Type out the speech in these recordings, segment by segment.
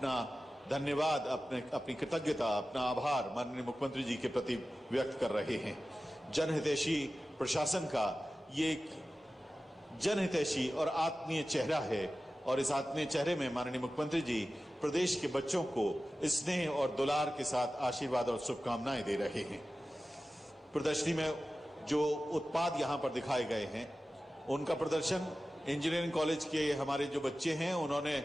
अपना धन्यवाद, अपनी कृतज्ञता, अपना आभार माननीय मुख्यमंत्री जी के प्रति व्यक्त कर रहे हैं। जनहितैषी प्रशासन का ये एक जनहितैषी और आत्मीय चेहरा है और इस आत्मीय चेहरे में माननीय मुख्यमंत्री जी प्रदेश के बच्चों को स्नेह और दुलार के साथ आशीर्वाद और शुभकामनाएं दे रहे हैं। प्रदर्शनी में जो उत्पाद यहां पर दिखाए गए हैं उनका प्रदर्शन इंजीनियरिंग कॉलेज के हमारे जो बच्चे हैं उन्होंने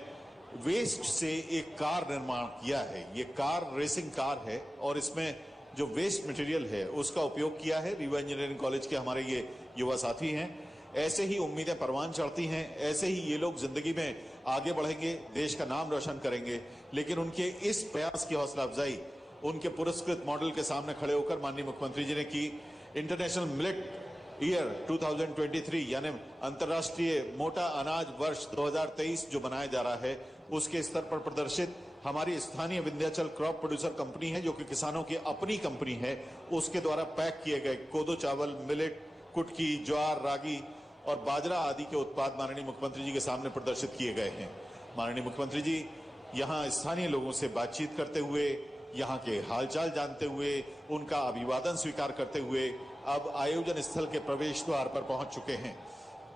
वेस्ट से एक कार निर्माण किया है। ये कार रेसिंग कार है और इसमें जो वेस्ट मटेरियल है उसका उपयोग किया है। रीवा इंजीनियरिंग कॉलेज के हमारे ये युवा साथी हैं। ऐसे ही उम्मीदें परवान चढ़ती हैं, ऐसे ही ये लोग जिंदगी में आगे बढ़ेंगे, देश का नाम रोशन करेंगे। लेकिन उनके इस प्रयास की हौसला अफजाई उनके पुरस्कृत मॉडल के सामने खड़े होकर माननीय मुख्यमंत्री जी ने की। इंटरनेशनल मिलेट ईयर 2023 यानी अंतर्राष्ट्रीय मोटा अनाज वर्ष 2023 जो मनाया जा रहा है उसके स्तर पर प्रदर्शित हमारी स्थानीय विंध्याचल क्रॉप प्रोड्यूसर कंपनी है जो कि किसानों की अपनी कंपनी है, उसके द्वारा पैक किए गए कोदो चावल, मिलेट, कुटकी, ज्वार, रागी और बाजरा आदि के उत्पाद माननीय मुख्यमंत्री जी के सामने प्रदर्शित किए गए हैं। माननीय मुख्यमंत्री जी यहां स्थानीय लोगों से बातचीत करते हुए, यहां के हालचाल जानते हुए, उनका अभिवादन स्वीकार करते हुए अब आयोजन स्थल के प्रवेश द्वार पर पहुंच चुके हैं।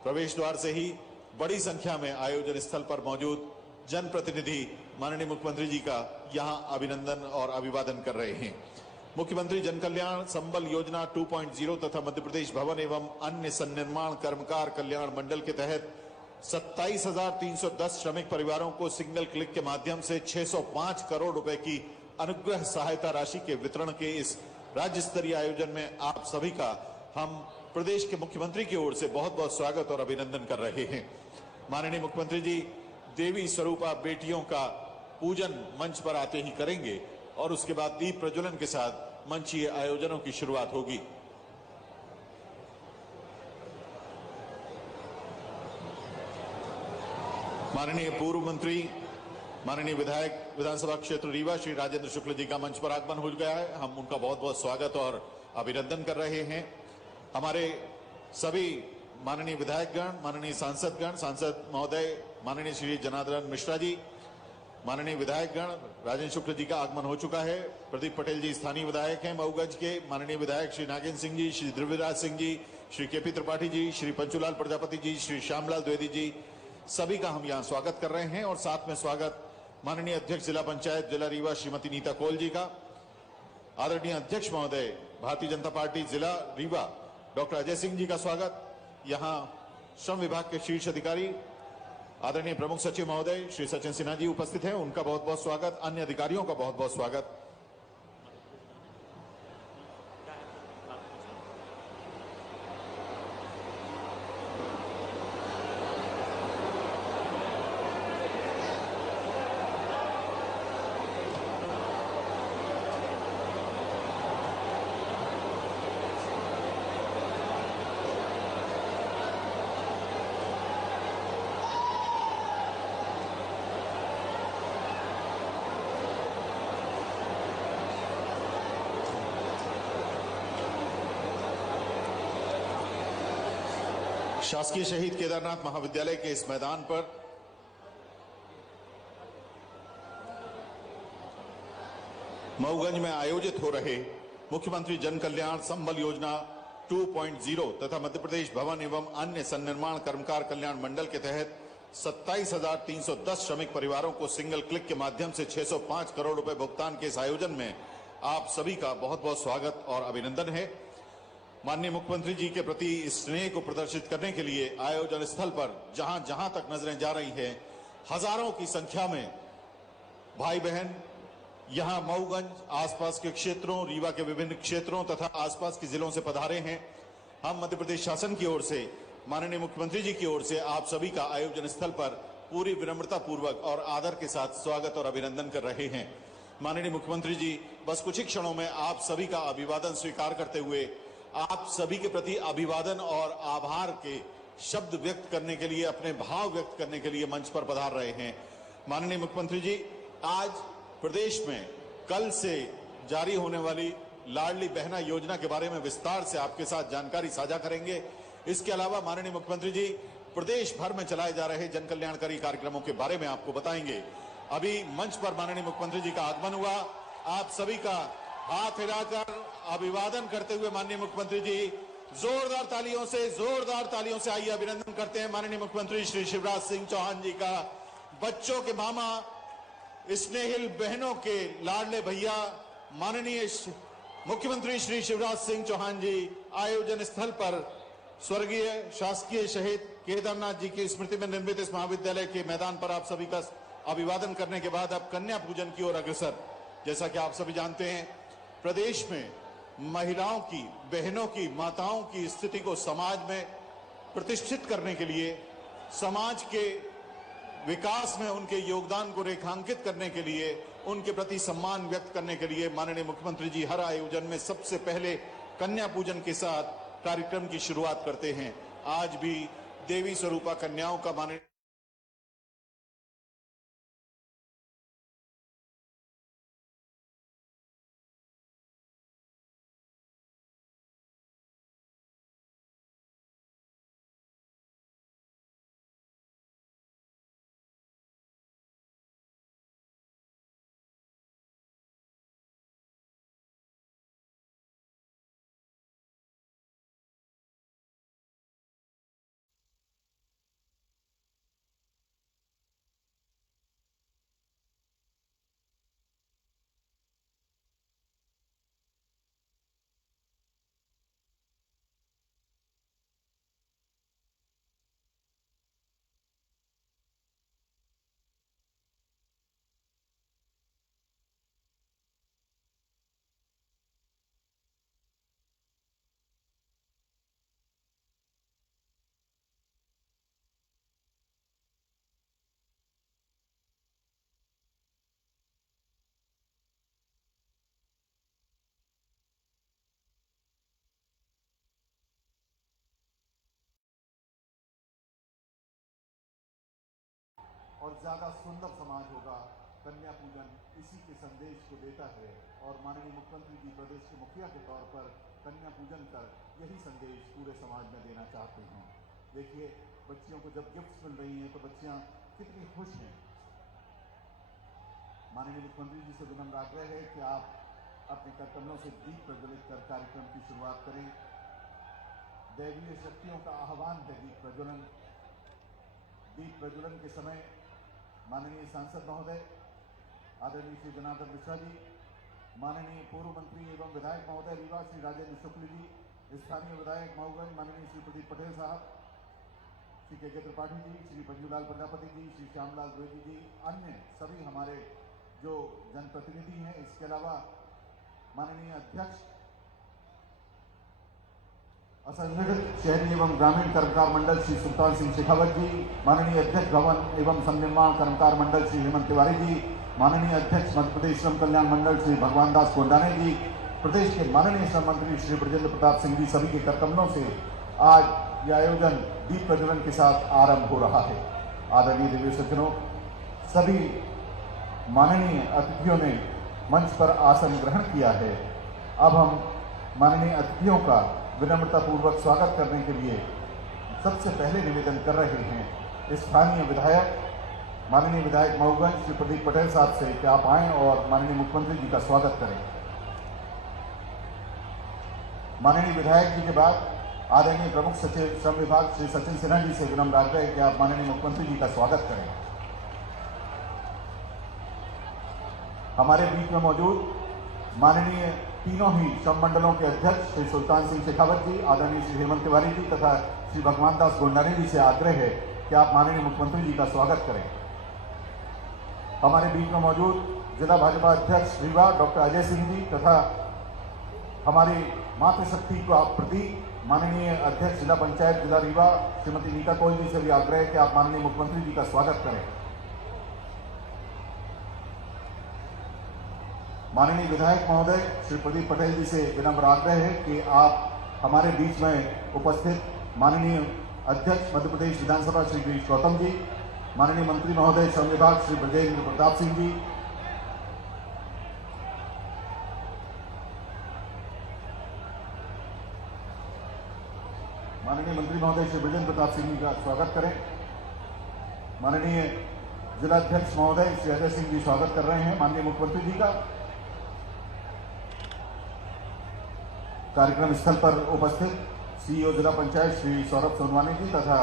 प्रवेश द्वार से ही बड़ी संख्या में आयोजन स्थल पर मौजूद जनप्रतिनिधि माननीय मुख्यमंत्री जी का यहां अभिनंदन और अभिवादन कर रहे हैं। मुख्यमंत्री जन कल्याण संबल योजना 2.0 तथा मध्य प्रदेश भवन एवं अन्य सन्निर्माण कर्मकार कल्याण मंडल के तहत 27,310 श्रमिक परिवारों को सिंगल क्लिक के माध्यम से 605 करोड़ रुपए की अनुग्रह सहायता राशि के वितरण के इस राज्य स्तरीय आयोजन में आप सभी का हम प्रदेश के मुख्यमंत्री की ओर से बहुत बहुत स्वागत और अभिनंदन कर रहे हैं। माननीय मुख्यमंत्री जी देवी स्वरूपा बेटियों का पूजन मंच पर आते ही करेंगे और उसके बाद दीप प्रज्वलन के साथ मंचीय आयोजनों की शुरुआत होगी। माननीय पूर्व मंत्री, माननीय विधायक विधानसभा क्षेत्र रीवा श्री राजेंद्र शुक्ल जी का मंच पर आगमन हो गया है। हम उनका बहुत बहुत स्वागत और अभिनंदन कर रहे हैं। हमारे सभी माननीय विधायकगण, माननीय सांसदगण, सांसद महोदय माननीय श्री जनार्दन मिश्रा जी, माननीय विधायकगण, राजेंद्र शुक्ल जी का आगमन हो चुका है। प्रदीप पटेल जी स्थानीय विधायक हैं मऊगंज के। माननीय विधायक श्री नागेंद्र सिंह जी, श्री ध्रुवराज सिंह जी, श्री केपी त्रिपाठी जी, श्री पंचूलाल प्रजापति जी, श्री श्यामलाल द्विवेदी जी, सभी का हम यहाँ स्वागत कर रहे हैं। और साथ में स्वागत माननीय अध्यक्ष जिला पंचायत जिला रीवा श्रीमती नीता कोल जी का, आदरणीय अध्यक्ष महोदय भारतीय जनता पार्टी जिला रीवा डॉक्टर अजय सिंह जी का स्वागत। यहाँ श्रम विभाग के शीर्ष अधिकारी आदरणीय प्रमुख सचिव महोदय श्री सचिन सिन्हा जी उपस्थित हैं, उनका बहुत बहुत स्वागत। अन्य अधिकारियों का बहुत बहुत स्वागत। शासकीय शहीद केदारनाथ महाविद्यालय के इस मैदान पर मऊगंज में आयोजित हो रहे मुख्यमंत्री जन कल्याण संबल योजना 2.0 तथा मध्य प्रदेश भवन एवं अन्य सन्निर्माण कर्मकार कल्याण मंडल के तहत 27,310 श्रमिक परिवारों को सिंगल क्लिक के माध्यम से 605 करोड़ रुपए भुगतान के इस आयोजन में आप सभी का बहुत बहुत स्वागत और अभिनंदन है। माननीय मुख्यमंत्री जी के प्रति स्नेह को प्रदर्शित करने के लिए आयोजन स्थल पर जहां जहां तक नजरें जा रही हैं, हजारों की संख्या में भाई बहन यहां मऊगंज आसपास के क्षेत्रों, रीवा के विभिन्न क्षेत्रों तथा आसपास के जिलों से पधारे हैं। हम मध्य प्रदेश शासन की ओर से, माननीय मुख्यमंत्री जी की ओर से आप सभी का आयोजन स्थल पर पूरी विनम्रता पूर्वक और आदर के साथ स्वागत और अभिनंदन कर रहे हैं। माननीय मुख्यमंत्री जी बस कुछ ही क्षणों में आप सभी का अभिवादन स्वीकार करते हुए आप सभी के प्रति अभिवादन और आभार के शब्द व्यक्त करने के लिए, अपने भाव व्यक्त करने के लिए मंच पर पधार रहे हैं। माननीय मुख्यमंत्री जी आज प्रदेश में कल से जारी होने वाली लाडली बहना योजना के बारे में विस्तार से आपके साथ जानकारी साझा करेंगे। इसके अलावा माननीय मुख्यमंत्री जी प्रदेश भर में चलाए जा रहे जन कल्याणकारी कार्यक्रमों के बारे में आपको बताएंगे। अभी मंच पर माननीय मुख्यमंत्री जी का आगमन हुआ। आप सभी का हाथ हिलाकर अभिवादन करते हुए माननीय मुख्यमंत्री जी जोरदार तालियों से आइए अभिनंदन करते हैं माननीय मुख्यमंत्री श्री शिवराज सिंह चौहान जी का। बच्चों के मामा, स्नेहिल बहनों के लाडले भैया माननीय मुख्यमंत्री श्री शिवराज सिंह चौहान जी आयोजन स्थल पर स्वर्गीय शासकीय शहीद केदारनाथ जी की स्मृति में निर्मित इस महाविद्यालय के मैदान पर आप सभी का अभिवादन करने के बाद अब कन्या पूजन की ओर अग्रसर। जैसा कि आप सभी जानते हैं, प्रदेश में महिलाओं की, बहनों की, माताओं की स्थिति को समाज में प्रतिष्ठित करने के लिए, समाज के विकास में उनके योगदान को रेखांकित करने के लिए, उनके प्रति सम्मान व्यक्त करने के लिए माननीय मुख्यमंत्री जी हर आयोजन में सबसे पहले कन्या पूजन के साथ कार्यक्रम की शुरुआत करते हैं। आज भी देवी स्वरूपा कन्याओं का माननीय और ज्यादा सुंदर समाज होगा। कन्या पूजन इसी के संदेश को देता है और माननीय मुख्यमंत्री जी प्रदेश के मुखिया के तौर पर कन्या पूजन कर यही संदेश पूरे समाज में देना चाहते हैं। देखिए, बच्चियों को जब गिफ्ट्स मिल रही हैं तो बच्चियां कितनी खुश हैं। माननीय मुख्यमंत्री जी से विनम्र आग्रह है कि आप अपने करकमलों से दीप प्रज्वलित कर कार्यक्रम की शुरुआत करें। दैवीय शक्तियों का आह्वान है दीप प्रज्वलन। दीप प्रज्वलन के समय माननीय सांसद महोदय आदरणीय श्री जनार्दन मिश्रा जी, माननीय पूर्व मंत्री एवं विधायक महोदय रीवा श्री राजेंद्र शुक्ल जी, स्थानीय विधायक महोदय माननीय श्री प्रदीप पटेल साहब, श्री के त्रिपाठी जी, श्री पंजूलाल प्रजापति जी, श्री श्यामलाल द्विवेदी जी, अन्य सभी हमारे जो जनप्रतिनिधि हैं, इसके अलावा माननीय अध्यक्ष असंगठित शहरी एवं ग्रामीण कर्मकार मंडल श्री सुल्तान सिंह शेखावत जी, माननीय अध्यक्ष भवन एवं संनिर्माण कर्मकार मंडल श्री हेमंत तिवारी जी, माननीय अध्यक्ष मध्य प्रदेश श्रम कल्याण मंडल श्री भगवान दास गोंडाने जी, प्रदेश के माननीय श्रम मंत्री श्री ब्रजेंद्र प्रताप सिंह जी, सभी के करकमलों से आज यह आयोजन दीप प्रज्वलन के साथ आरंभ हो रहा है। आदरणीय देवी सज्जनों, सभी माननीय अतिथियों ने मंच पर आसन ग्रहण किया है। अब हम माननीय अतिथियों का विनम्रतापूर्वक स्वागत करने के लिए सबसे पहले निवेदन कर रहे हैं स्थानीय विधायक माननीय विधायक मऊगंज श्री प्रदीप पटेल साहब से कि आप आएं और माननीय मुख्यमंत्री जी का स्वागत करें। माननीय विधायक जी के बाद आदरणीय प्रमुख सचिव श्रम विभाग श्री सचिन सिन्हा जी से विनम्र आग्रह है कि आप माननीय मुख्यमंत्री जी का स्वागत करें। हमारे बीच में मौजूद माननीय तीनों ही श्रम मंडलों के अध्यक्ष श्री सुल्तान सिंह शेखावत जी, आदरणीय श्री हेमंत तिवारी जी तथा श्री भगवान दास गोंडाने जी से आग्रह है कि आप माननीय मुख्यमंत्री जी का स्वागत करें। हमारे बीच में मौजूद जिला भाजपा अध्यक्ष रीवा डॉक्टर अजय सिंह जी तथा हमारी मातृशक्ति को आप प्रतीक माननीय अध्यक्ष जिला पंचायत जिला रीवा श्रीमती नीता कौल जी से भी आग्रह है कि आप माननीय मुख्यमंत्री जी का स्वागत करें। माननीय विधायक महोदय श्री प्रदीप पटेल जी से विनम्र आग्रह है कि आप हमारे बीच में उपस्थित माननीय अध्यक्ष मध्य प्रदेश विधानसभा श्री गिरीश गौतम जी, माननीय मंत्री महोदय श्रम विभाग श्री ब्रजेंद्र प्रताप सिंह जी, माननीय मंत्री महोदय श्री ब्रजेंद्र प्रताप सिंह जी का स्वागत करें। माननीय जिलाध्यक्ष महोदय श्री अजय सिंह जी स्वागत कर रहे हैं माननीय मुख्यमंत्री जी का। कार्यक्रम स्थल पर उपस्थित सीईओ जिला पंचायत श्री सौरभ सोनवानी जी तथा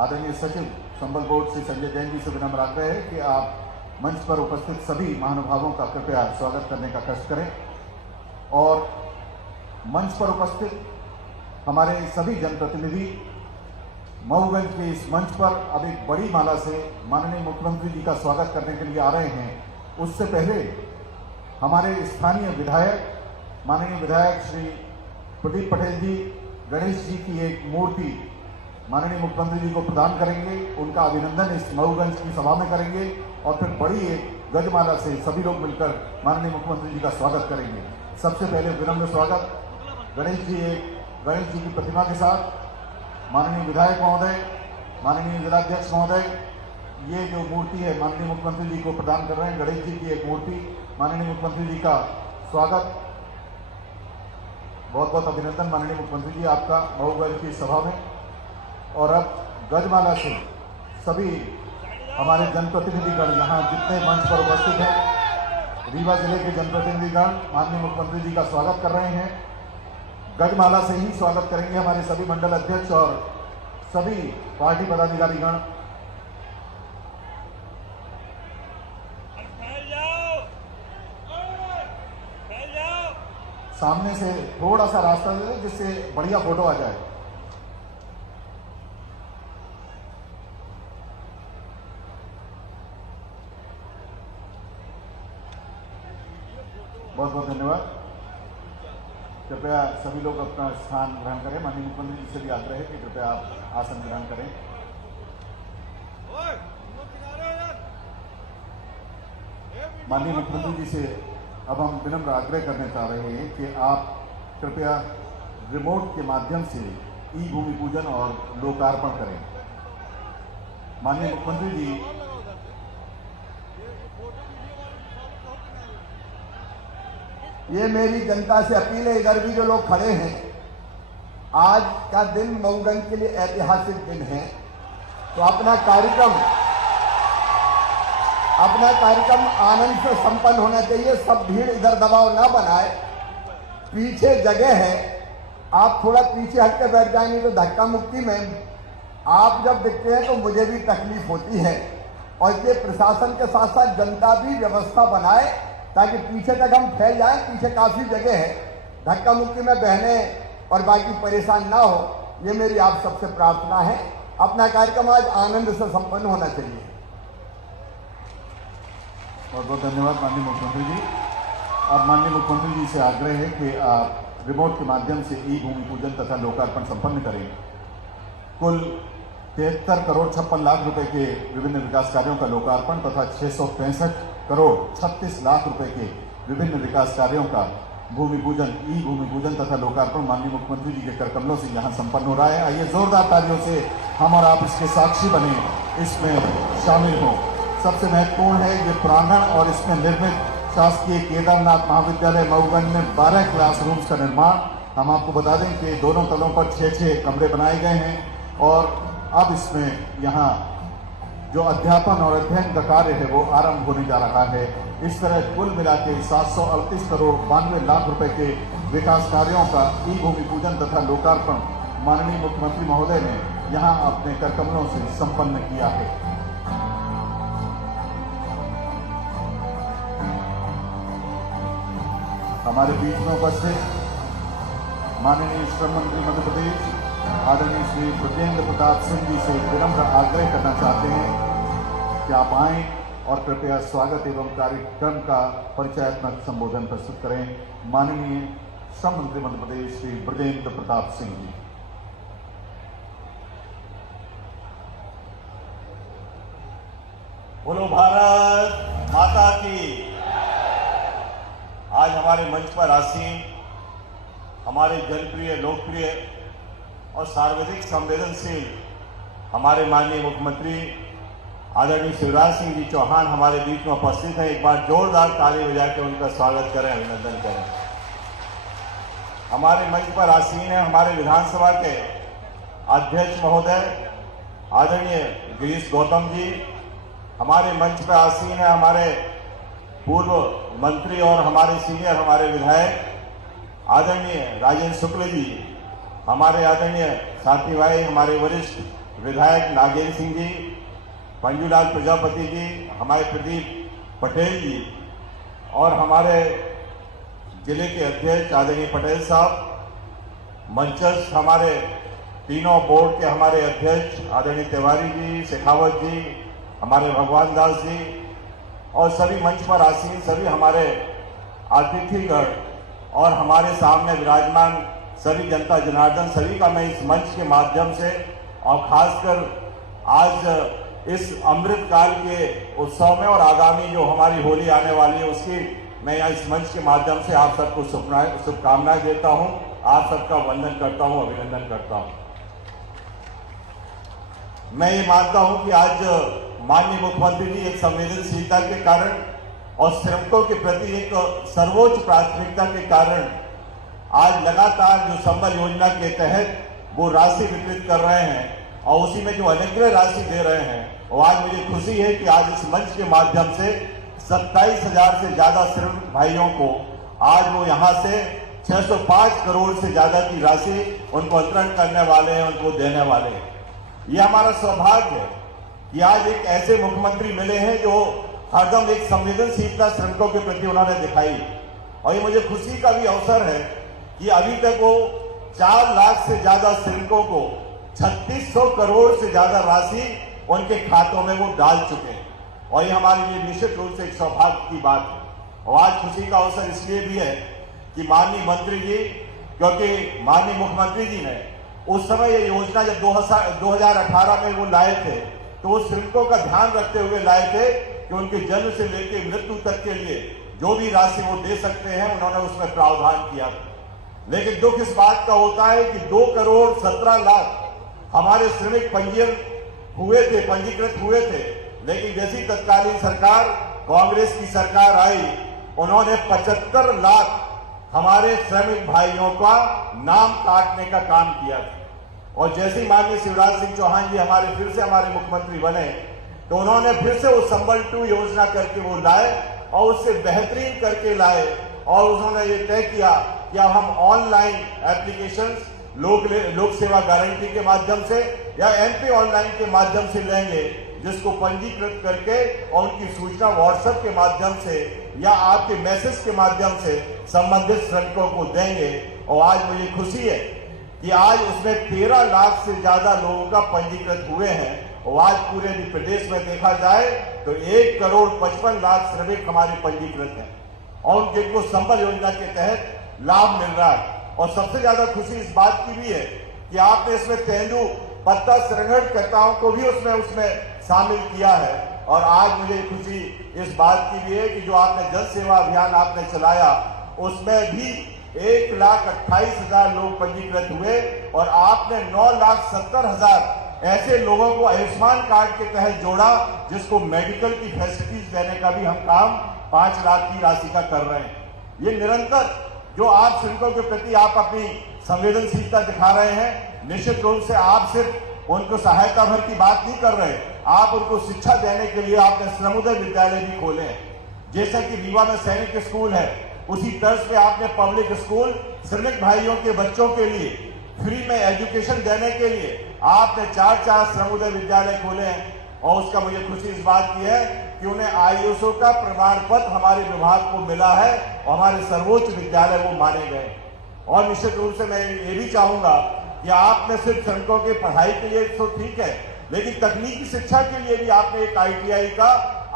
आदरणीय सचिव संबल बोर्ड श्री संजय जैन जी से विनम्र आग्रह है कि आप मंच पर उपस्थित सभी महानुभावों का कृपया स्वागत करने का कष्ट करें और मंच पर उपस्थित हमारे सभी जनप्रतिनिधि मऊगंज के इस मंच पर अब एक बड़ी माला से माननीय मुख्यमंत्री जी का स्वागत करने के लिए आ रहे हैं। उससे पहले हमारे स्थानीय विधायक माननीय विधायक श्री प्रदीप पटेल जी गणेश जी की एक मूर्ति माननीय मुख्यमंत्री जी को प्रदान करेंगे। उनका अभिनंदन इस मऊगंज की सभा में करेंगे और फिर बड़ी एक गजमाला से सभी लोग मिलकर माननीय मुख्यमंत्री जी का स्वागत करेंगे। सबसे पहले विनम्र स्वागत गणेश जी की प्रतिमा के साथ माननीय विधायक महोदय, माननीय जिलाध्यक्ष महोदय, ये जो मूर्ति है माननीय मुख्यमंत्री जी को प्रदान कर रहे हैं। गणेश जी की एक मूर्ति, माननीय मुख्यमंत्री जी का स्वागत, बहुत बहुत अभिनंदन माननीय मुख्यमंत्री जी आपका मऊगंज की सभा में। और अब गजमाला से सभी हमारे जनप्रतिनिधिगण यहाँ जितने मंच पर उपस्थित हैं, रीवा जिले के जनप्रतिनिधिगण माननीय मुख्यमंत्री जी का स्वागत कर रहे हैं। गजमाला से ही स्वागत करेंगे हमारे सभी मंडल अध्यक्ष और सभी पार्टी पदाधिकारीगण। सामने से थोड़ा सा रास्ता दे दें जिससे बढ़िया फोटो आ जाए। बहुत बहुत धन्यवाद। कृपया सभी लोग अपना स्थान ग्रहण करें। माननीय मुख्यमंत्री जी से भी आग्रह है कि कृपया आप आसन ग्रहण करें। माननीय मुख्यमंत्री जी से अब हम विनम्र आग्रह करने चाह रहे हैं कि आप कृपया रिमोट के माध्यम से ई भूमि पूजन और लोकार्पण करें। माननीय मुख्यमंत्री जी ये मेरी जनता से अपील है, इधर भी जो लोग खड़े हैं, आज का दिन मऊगंज के लिए ऐतिहासिक दिन है, तो अपना कार्यक्रम आनंद से संपन्न होना चाहिए। सब भीड़ इधर दबाव ना बनाए, पीछे जगह है, आप थोड़ा पीछे हट के बैठ जाएंगे तो धक्का मुक्की में आप जब दिखते हैं तो मुझे भी तकलीफ होती है। और इसलिए प्रशासन के साथ साथ जनता भी व्यवस्था बनाए ताकि पीछे तक हम फैल जाएं। पीछे काफी जगह है, धक्का मुक्की में बहने और बाकी परेशान ना हो, ये मेरी आप सबसे प्रार्थना है। अपना कार्यक्रम आज आनंद से संपन्न होना चाहिए। बहुत बहुत धन्यवाद माननीय मुख्यमंत्री जी। अब माननीय मुख्यमंत्री जी से आग्रह है कि आप रिमोट के माध्यम से ई भूमि पूजन तथा लोकार्पण संपन्न करें। कुल 73 करोड़ 56 लाख रुपए के विभिन्न विकास कार्यों का लोकार्पण तथा 665 करोड़ 36 लाख रुपए के विभिन्न विकास कार्यों का भूमि पूजन, ई भूमि पूजन तथा लोकार्पण माननीय मुख्यमंत्री जी के कर कमलों से यहाँ संपन्न हो रहा है। आइए जोरदार तालियों से हम और आप इसके साक्षी बने, इसमें शामिल हों। सबसे महत्वपूर्ण है ये प्रांगण और इसमें निर्मित शासकीय केदारनाथ महाविद्यालय मऊगंज में 12 क्लासरूम्स का निर्माण। हम आपको बता दें कि दोनों तलों पर 6-6 कमरे बनाए गए हैं और अब इसमें यहाँ जो अध्यापन और अध्ययन का कार्य है वो आरंभ होने जा रहा है। इस तरह कुल मिला के 738 करोड़ 92 लाख रुपए के विकास कार्यों का ई भूमि पूजन तथा लोकार्पण माननीय मुख्यमंत्री महोदय ने यहाँ अपने कर कमलों से संपन्न किया है। हमारे बीच में उपस्थित माननीय श्रम मंत्री मध्य प्रदेश आदरणीय श्री ब्रजेंद्र प्रताप सिंह जी से विनम्र आग्रह करना चाहते हैं कि आप आएं और कृपया स्वागत एवं कार्यक्रम का परिचयात्मक संबोधन प्रस्तुत करें। माननीय श्रम मंत्री मध्य प्रदेश श्री ब्रजेंद्र प्रताप सिंह जी। बोलो भारत माता की। आज हमारे मंच पर आसीन हमारे जनप्रिय, लोकप्रिय और सार्वजनिक संवेदनशील हमारे माननीय मुख्यमंत्री आदरणीय शिवराज सिंह जी चौहान हमारे बीच में उपस्थित हैं। एक बार जोरदार ताली बजा के उनका स्वागत करें, अभिनंदन करें। हमारे मंच पर आसीन है हमारे विधानसभा के अध्यक्ष महोदय आदरणीय गिरीश गौतम जी, हमारे मंच पर आसीन है हमारे पूर्व मंत्री और हमारे सीनियर हमारे विधायक आदरणीय राजेंद्र शुक्ल जी, हमारे आदरणीय साथी भाई हमारे वरिष्ठ विधायक नागेंद्र सिंह जी, पंजूलाल प्रजापति जी, हमारे प्रदीप पटेल जी और हमारे जिले के अध्यक्ष आदरणीय पटेल साहब, मंचस्थ हमारे तीनों बोर्ड के हमारे अध्यक्ष आदरणीय तिवारी जी, शेखावत जी, हमारे भगवान दास जी और सभी मंच पर आसीन सभी हमारे अतिथिगण और हमारे सामने विराजमान सभी जनता जनार्दन, सभी का मैं इस मंच के माध्यम से और खासकर आज इस अमृत काल के उत्सव में और आगामी जो हमारी होली आने वाली है उसकी मैं यहाँ इस मंच के माध्यम से आप सबको शुभकामनाएं देता हूँ, आप सबका वंदन करता हूँ, अभिनंदन करता हूँ। मैं ये मानता हूँ कि आज माननीय मुख्यमंत्री जी एक संवेदनशीलता के कारण और श्रमिकों के प्रति एक सर्वोच्च प्राथमिकता के कारण आज लगातार जो संबल योजना के तहत वो राशि वितरित कर रहे हैं और उसी में जो अनुग्रह राशि दे रहे हैं, और आज मुझे खुशी है कि आज इस मंच के माध्यम से 27,000 से ज्यादा श्रमिक भाइयों को आज वो यहाँ से 605 करोड़ से ज्यादा की राशि उनको अंतरण करने वाले हैं, उनको देने वाले हैं। ये हमारा सौभाग्य है कि आज एक ऐसे मुख्यमंत्री मिले हैं जो हरदम एक संवेदनशीलता श्रमिकों के प्रति उन्होंने दिखाई, और ये मुझे खुशी का भी अवसर है कि अभी तक वो 4 लाख से ज्यादा श्रमिकों को 3600 करोड़ से ज्यादा राशि उनके खातों में वो डाल चुके हैं, और ये हमारे लिए निश्चित रूप से एक सौभाग्य की बात है। और आज खुशी का अवसर इसलिए भी है कि माननीय मंत्री जी, क्योंकि माननीय मुख्यमंत्री जी ने उस समय ये योजना जब 2018 में वो लाए थे तो वो श्रमिकों का ध्यान रखते हुए लाए थे कि उनके जन्म से लेकर मृत्यु तक के लिए जो भी राशि वो दे सकते हैं उन्होंने उसमें प्रावधान किया था। लेकिन दुख इस बात का होता है कि 2 करोड़ 17 लाख हमारे श्रमिक पंजीकृत हुए थे, लेकिन जैसी तत्कालीन सरकार कांग्रेस की सरकार आई उन्होंने 75 लाख हमारे श्रमिक भाइयों का नाम काटने का काम किया, और जैसे ही माननीय शिवराज सिंह चौहान जी फिर से हमारे मुख्यमंत्री बने तो उन्होंने फिर से वो संबल 2 योजना करके वो लाए और उससे बेहतरीन करके लाए, और उन्होंने ये तय किया कि अब हम ऑनलाइन एप्लीकेशंस लोक सेवा गारंटी के माध्यम से या एमपी ऑनलाइन के माध्यम से लेंगे, जिसको पंजीकृत करके और उनकी सूचना व्हाट्सएप के माध्यम से या आपके मैसेज के माध्यम से संबंधित श्रमिकों को देंगे। और आज मुझे खुशी है कि आज उसमें 13 लाख से ज्यादा लोगों का पंजीकृत हुए हैं, और आज पूरे प्रदेश में देखा जाए तो 1 करोड़ 55 लाख श्रमिक हमारे पंजीकृत हैं और जिनको संबल योजना के तहत लाभ मिल रहा है। और सबसे ज्यादा खुशी इस बात की भी है कि आपने इसमें तेंदू पत्ता संग्रहणकर्ताओं को भी उसमें शामिल किया है, और आज मुझे खुशी इस बात की भी है कि जो आपने जन सेवा अभियान आपने चलाया उसमें भी 1,28,000 लोग पंजीकृत हुए, और आपने 9,70,000 ऐसे लोगों को आयुष्मान कार्ड के तहत जोड़ा जिसको मेडिकल की फैसिलिटीज देने का भी हम काम 5 लाख की राशि का कर रहे हैं। ये निरंतर जो आप श्रमिकों के प्रति आप अपनी संवेदनशीलता दिखा रहे हैं, निश्चित रूप से आप सिर्फ उनको सहायता भर की बात नहीं कर रहे, आप उनको शिक्षा देने के लिए आपने श्रमोदय विद्यालय भी खोले हैं। जैसा कि रीवा में सैनिक स्कूल है, उसी तर्ज पे आपने पब्लिक स्कूल श्रमिक भाइयों के बच्चों के लिए फ्री में एजुकेशन देने के लिए आपने 4 श्रमोदय विद्यालय खोले हैं, और उसका मुझे खुशी इस बात की है कि उन्हें आईएसओ का प्रमाण पत्र हमारे विभाग को मिला है और हमारे सर्वोच्च विद्यालय वो माने गए। और निश्चित रूप से मैं ये भी चाहूंगा कि आपने सिर्फ श्रमिकों की पढ़ाई के लिए तो ठीक है, लेकिन तकनीकी शिक्षा के लिए भी आपने एक आईटीआई का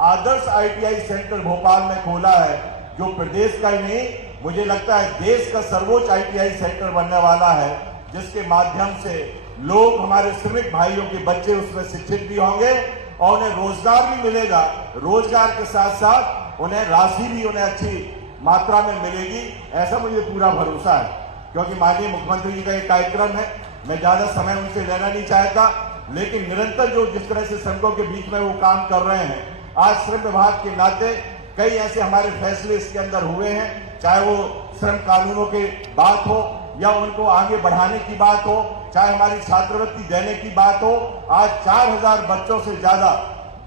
आदर्श आईटीआई सेंटर भोपाल में खोला है, जो प्रदेश का ही नहीं मुझे लगता है देश का सर्वोच्च आईटीआई सेंटर बनने वाला है, जिसके माध्यम से लोग हमारे श्रमिक भाइयों के बच्चे उसमें शिक्षित भी होंगे और उन्हें रोजगार भी मिलेगा। रोजगार के साथ साथ उन्हें राशि भी उन्हें अच्छी मात्रा में मिलेगी, ऐसा मुझे पूरा भरोसा है। क्योंकि माननीय मुख्यमंत्री जी का एक कार्यक्रम है, मैं ज्यादा समय उनसे लेना नहीं चाहता, लेकिन निरंतर जो जिस तरह से श्रमिकों के बीच में वो काम कर रहे हैं, आज श्रम विभाग के नाते कई ऐसे हमारे फैसले इसके अंदर हुए हैं, चाहे वो श्रम कानूनों की बात हो या उनको आगे बढ़ाने की बात हो, चाहे हमारी छात्रवृत्ति देने की बात हो। आज 4,000 बच्चों से ज्यादा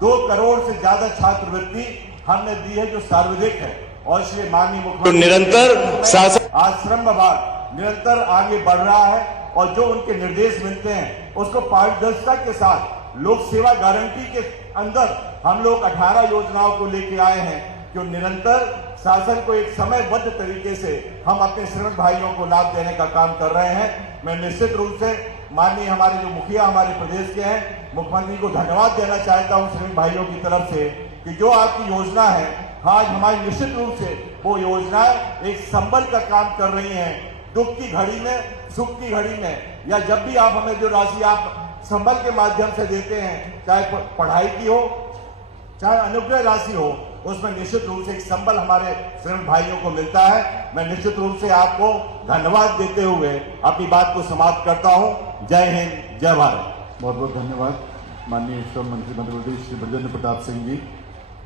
2 करोड़ से ज्यादा छात्रवृत्ति हमने दी है जो सार्वजनिक है। और इसलिए माननीय तो मुख्यमंत्री निरंतर शासन आज श्रम विभाग निरंतर आगे बढ़ रहा है और जो उनके निर्देश मिलते हैं उसको पारदर्शिता के साथ लोक सेवा गारंटी के अंदर हम लोग 18 योजनाओं को लेके आए हैं जो निरंतर शासन को एक समयबद्ध तरीके से हम अपने श्रमिक भाइयों को लाभ देने का काम कर रहे हैं। मैं निश्चित रूप से माननीय हमारे जो मुखिया हमारे प्रदेश के हैं मुख्यमंत्री को धन्यवाद देना चाहता हूं श्रमिक भाइयों की तरफ से कि जो आपकी योजना है आज हमारी निश्चित रूप से वो योजनाएं एक संबल का काम कर रही हैं। दुख की घड़ी में, सुख की घड़ी में या जब भी आप हमें जो राशि आप संबल के माध्यम से देते हैं, चाहे पढ़ाई की हो चाहे अनुग्रह राशि हो, उसमें निश्चित रूप से एक संबल हमारे श्रमिक भाइयों को मिलता है। मैं निश्चित रूप से आपको धन्यवाद देते हुए अपनी बात को समाप्त करता हूं। जय हिंद, जय भारत। बहुत बहुत धन्यवाद माननीय श्रम मंत्री मध्य प्रदेश श्री ब्रजेंद्र प्रताप सिंह जी।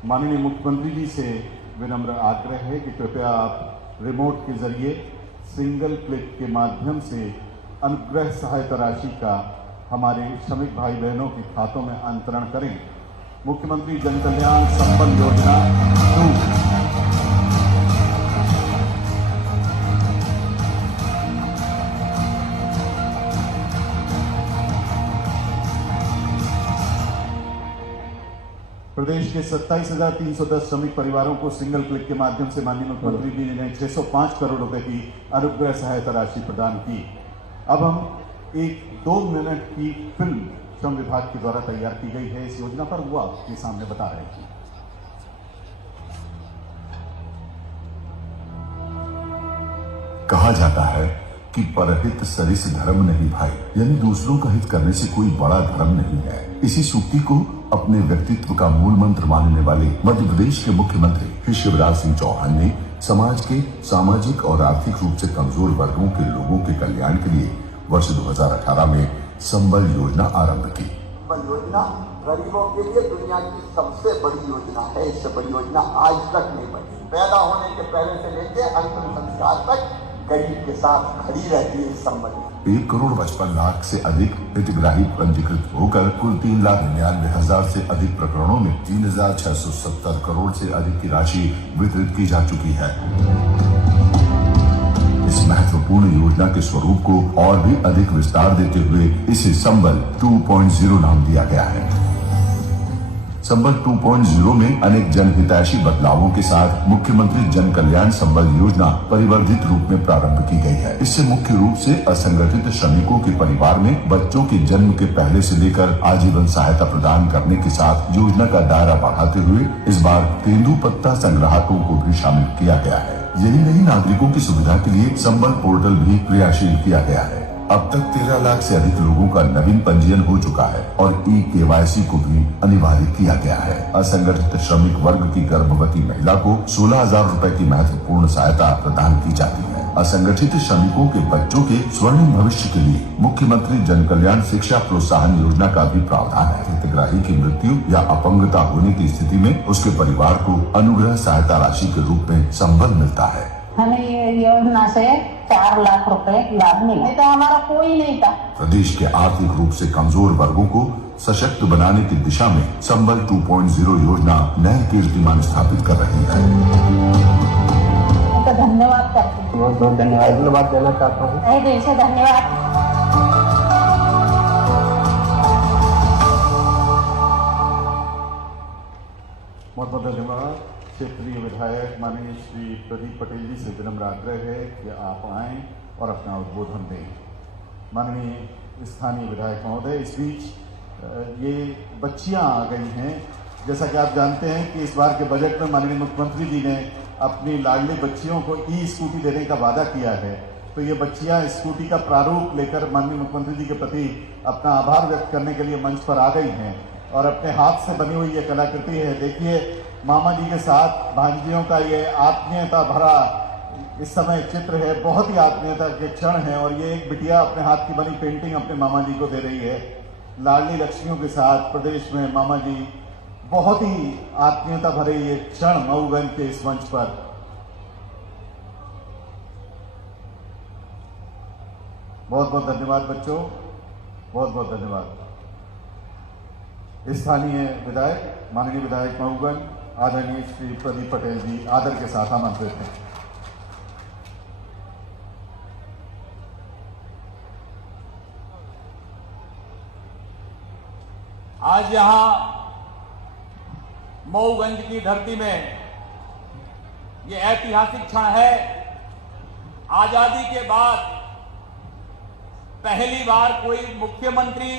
माननीय मुख्यमंत्री जी से विनम्र आग्रह है कि कृपया आप रिमोट के जरिए सिंगल क्लिक के माध्यम से अनुग्रह सहायता राशि का हमारे श्रमिक भाई बहनों के खातों में अंतरण करें। मुख्यमंत्री जन कल्याण संबल योजना 2 प्रदेश के 27,310 श्रमिक परिवारों को सिंगल क्लिक के माध्यम से माननीय मुख्यमंत्री जी ने 605 करोड़ रुपए की अनुग्रह सहायता राशि प्रदान की। अब हम एक 2 मिनट की फिल्म श्रम विभाग के द्वारा तैयार की गई है इस योजना पर, वो आपके सामने बता रहे थे। कहा जाता है कि परहित सरिस धर्म नहीं भाई, यानी दूसरों का हित करने से कोई बड़ा धर्म नहीं है। इसी सूक्ति को अपने व्यक्तित्व का मूल मंत्र मानने वाले मध्य प्रदेश के मुख्यमंत्री श्री शिवराज सिंह चौहान ने समाज के सामाजिक और आर्थिक रूप से कमजोर वर्गों के लोगों के कल्याण के लिए वर्ष 2018 में संबल योजना आरंभ की। संबल योजना गरीबों के लिए दुनिया की सबसे बड़ी योजना है। इससे बड़ी योजना आज तक नहीं बनी। पैदा होने के पहले से लेकर अंतिम संस्कार तक गरीब के साथ खड़ी रहती है इस संबल। 1,55,00,000 से अधिक हितग्राही पंजीकृत होकर कुल 3,99,000 से अधिक प्रकरणों में 3,670 करोड़ से अधिक की राशि वितरित की जा चुकी है। इस महत्वपूर्ण योजना के स्वरूप को और भी अधिक विस्तार देते हुए इसे संबल 2.0 नाम दिया गया है। संबल 2.0 में अनेक जनहितैषी बदलावों के साथ मुख्यमंत्री जन कल्याण संबल योजना परिवर्धित रूप में प्रारंभ की गई है। इससे मुख्य रूप से असंगठित श्रमिकों के परिवार में बच्चों के जन्म के पहले से लेकर आजीवन सहायता प्रदान करने के साथ योजना का दायरा बढ़ाते हुए इस बार तेंदुपत्ता संग्राहकों को भी शामिल किया गया है। यही नहीं, नागरिकों की सुविधा के लिए संबल पोर्टल भी क्रियाशील किया गया है। अब तक 13 लाख से अधिक लोगों का नवीन पंजीयन हो चुका है और KYC को भी अनिवार्य किया गया है। असंगठित श्रमिक वर्ग की गर्भवती महिला को 16,000 रुपए की महत्वपूर्ण सहायता प्रदान की जाती है। असंगठित श्रमिकों के बच्चों के स्वर्णिम भविष्य के लिए मुख्यमंत्री जन कल्याण शिक्षा प्रोत्साहन योजना का भी प्रावधान है। हितग्राही की मृत्यु या अपंगता होने की स्थिति में उसके परिवार को अनुग्रह सहायता राशि के रूप में संबल मिलता है। हमें ये योजना से 4 लाख रुपए लाभ मिला। नहीं तो हमारा कोई नहीं था। प्रदेश के आर्थिक रूप से कमजोर वर्गों को सशक्त बनाने की दिशा में संबल 2.0 योजना नए कीर्तिमान स्थापित कर रही है। तो धन्यवाद करती हूँ। बहुत बहुत धन्यवाद देना चाहता हूँ। तहे दिल से धन्यवाद। बहुत बहुत धन्यवाद। क्षेत्रीय विधायक माननीय श्री प्रदीप पटेल जी से विनम्र आग्रह है कि आप आएं और अपना उद्बोधन दें। माननीय स्थानीय विधायक महोदय, इस बीच ये बच्चियां आ गई हैं। जैसा कि आप जानते हैं कि इस बार के बजट में माननीय मुख्यमंत्री जी ने अपनी लाडली बच्चियों को स्कूटी देने का वादा किया है। तो ये बच्चियां स्कूटी का प्रारूप लेकर माननीय मुख्यमंत्री जी के प्रति अपना आभार व्यक्त करने के लिए मंच पर आ गई हैं और अपने हाथ से बनी हुई ये कलाकृति है। देखिए, मामा जी के साथ भांजियों का ये आत्मीयता भरा इस समय चित्र है। बहुत ही आत्मीयता के क्षण है और ये एक बिटिया अपने हाथ की बनी पेंटिंग अपने मामा जी को दे रही है। लाडली लक्ष्मियों के साथ प्रदेश में मामा जी, बहुत ही आत्मीयता भरे ये क्षण मऊगंज के इस मंच पर। बहुत बहुत धन्यवाद बच्चों, बहुत बहुत धन्यवाद। स्थानीय विधायक माननीय विधायक मऊगंज आदरणीय श्री प्रदीप पटेल जी आदर के साथ आमंत्रित हैं। आज यहां मऊगंज की धरती में ये ऐतिहासिक क्षण है। आजादी के बाद पहली बार कोई मुख्यमंत्री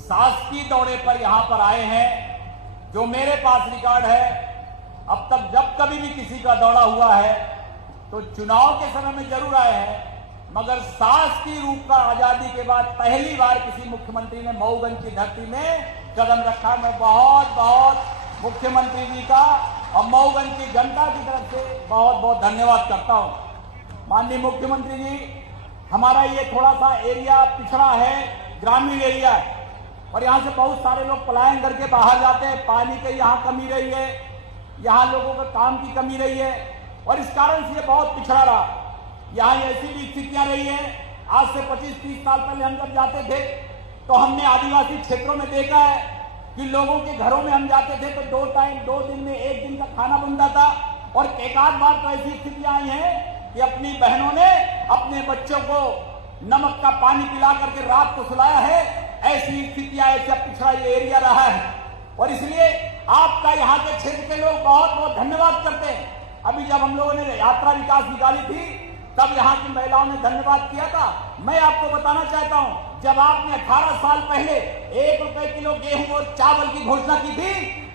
शासकीय दौरे पर यहां पर आए हैं। जो मेरे पास रिकॉर्ड है, अब तक जब कभी भी किसी का दौरा हुआ है तो चुनाव के समय में जरूर आए हैं, मगर शासकीय रूप का आजादी के बाद पहली बार किसी मुख्यमंत्री ने मऊगंज की धरती में कदम रखा। मैं बहुत बहुत मुख्यमंत्री जी का और मऊगंज की जनता की तरफ से बहुत बहुत धन्यवाद करता हूं। माननीय मुख्यमंत्री जी, हमारा ये थोड़ा सा एरिया पिछड़ा है, ग्रामीण एरिया है और यहाँ से बहुत सारे लोग पलायन करके बाहर जाते हैं। पानी की यहाँ कमी रही है, यहाँ लोगों के काम की कमी रही है और इस कारण से ये बहुत पिछड़ा रहा। यहाँ ऐसी भी स्थितियां रही हैं। आज से 25-30 साल पहले हम जब जाते थे तो हमने आदिवासी क्षेत्रों में देखा है कि लोगों के घरों में हम जाते थे तो 2 टाइम 2 दिन में 1 दिन का खाना बनता था। और एक आध बार तो ऐसी स्थितियां आई हैं कि अपनी बहनों ने अपने बच्चों को नमक का पानी पिला करके रात को सुलाया है। ऐसी स्थितियां, ऐसा पिछड़ा ये एरिया रहा है और इसलिए आपका यहाँ के क्षेत्र के लोग बहुत बहुत धन्यवाद करते हैं। अभी जब हम लोगों ने यात्रा विकास निकाली थी तब यहाँ की महिलाओं ने धन्यवाद किया था। मैं आपको बताना चाहता हूँ, जब आपने 18 साल पहले 1 रुपए किलो गेहूं और चावल की घोषणा की थी,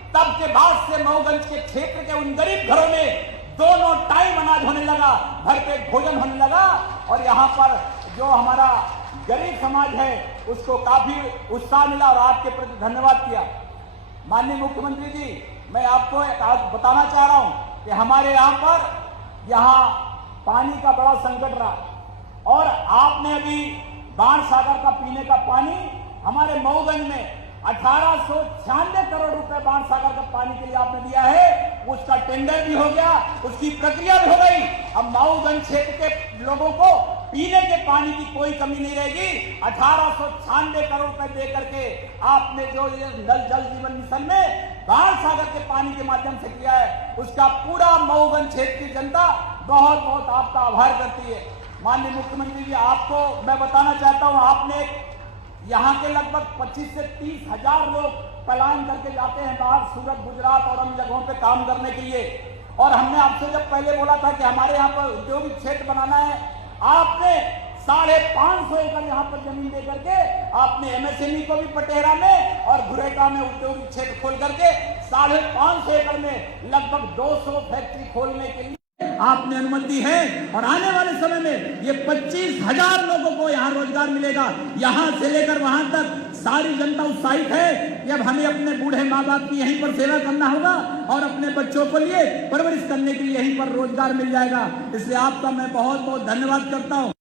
तब के बाद से मऊगंज के क्षेत्र के उन गरीब घरों में दोनों टाइम अनाज होने लगा, भरपेट भोजन होने लगा और यहाँ पर जो हमारा गरीब समाज है उसको काफी उत्साह मिला और आपके प्रति धन्यवाद किया। माननीय मुख्यमंत्री जी, मैं आपको बताना चाह रहा हूँ कि हमारे यहाँ पानी का बड़ा संकट रहा और आपने अभी बाण सागर का पीने का पानी हमारे मऊगंज में 1896 करोड़ रुपए बाण सागर का पानी के लिए आपने दिया है। उसका टेंडर भी हो गया, उसकी प्रक्रिया भी हो गई। अब मऊगंज क्षेत्र के लोगों को पीने के पानी की कोई कमी नहीं रहेगी। 1896 करोड़ रुपए दे करके आपने जो ये जल जीवन मिशन में बाण सागर के पानी के माध्यम से किया है, उसका पूरा मऊगंज क्षेत्र की जनता बहुत बहुत आपका आभार करती है। माननीय मुख्यमंत्री जी, आपको मैं बताना चाहता हूं, आपने यहाँ के लगभग 25 से 30 हजार लोग पलायन करके जाते हैं बाहर, सूरत, गुजरात और अन्य जगहों पे काम करने के लिए। और हमने आपसे जब पहले बोला था कि हमारे यहाँ पर औद्योगिक क्षेत्र बनाना है, आपने 550 एकड़ यहाँ पर जमीन दे करके आपने एमएसएमई को भी पटेरा में और घुरेटा में औद्योगिक क्षेत्र खोल करके 550 एकड़ में लगभग 200 फैक्ट्री खोलने के लिए आपने अनुमति दी है। और आने वाले समय में ये 25,000 लोगों को यहाँ रोजगार मिलेगा। यहाँ से लेकर वहां तक सारी जनता उत्साहित है कि अब हमें अपने बूढ़े माँ बाप की यहीं पर सेवा करना होगा और अपने बच्चों को लिए परवरिश करने के लिए यहीं पर रोजगार मिल जाएगा। इसलिए आपका मैं बहुत बहुत धन्यवाद करता हूँ।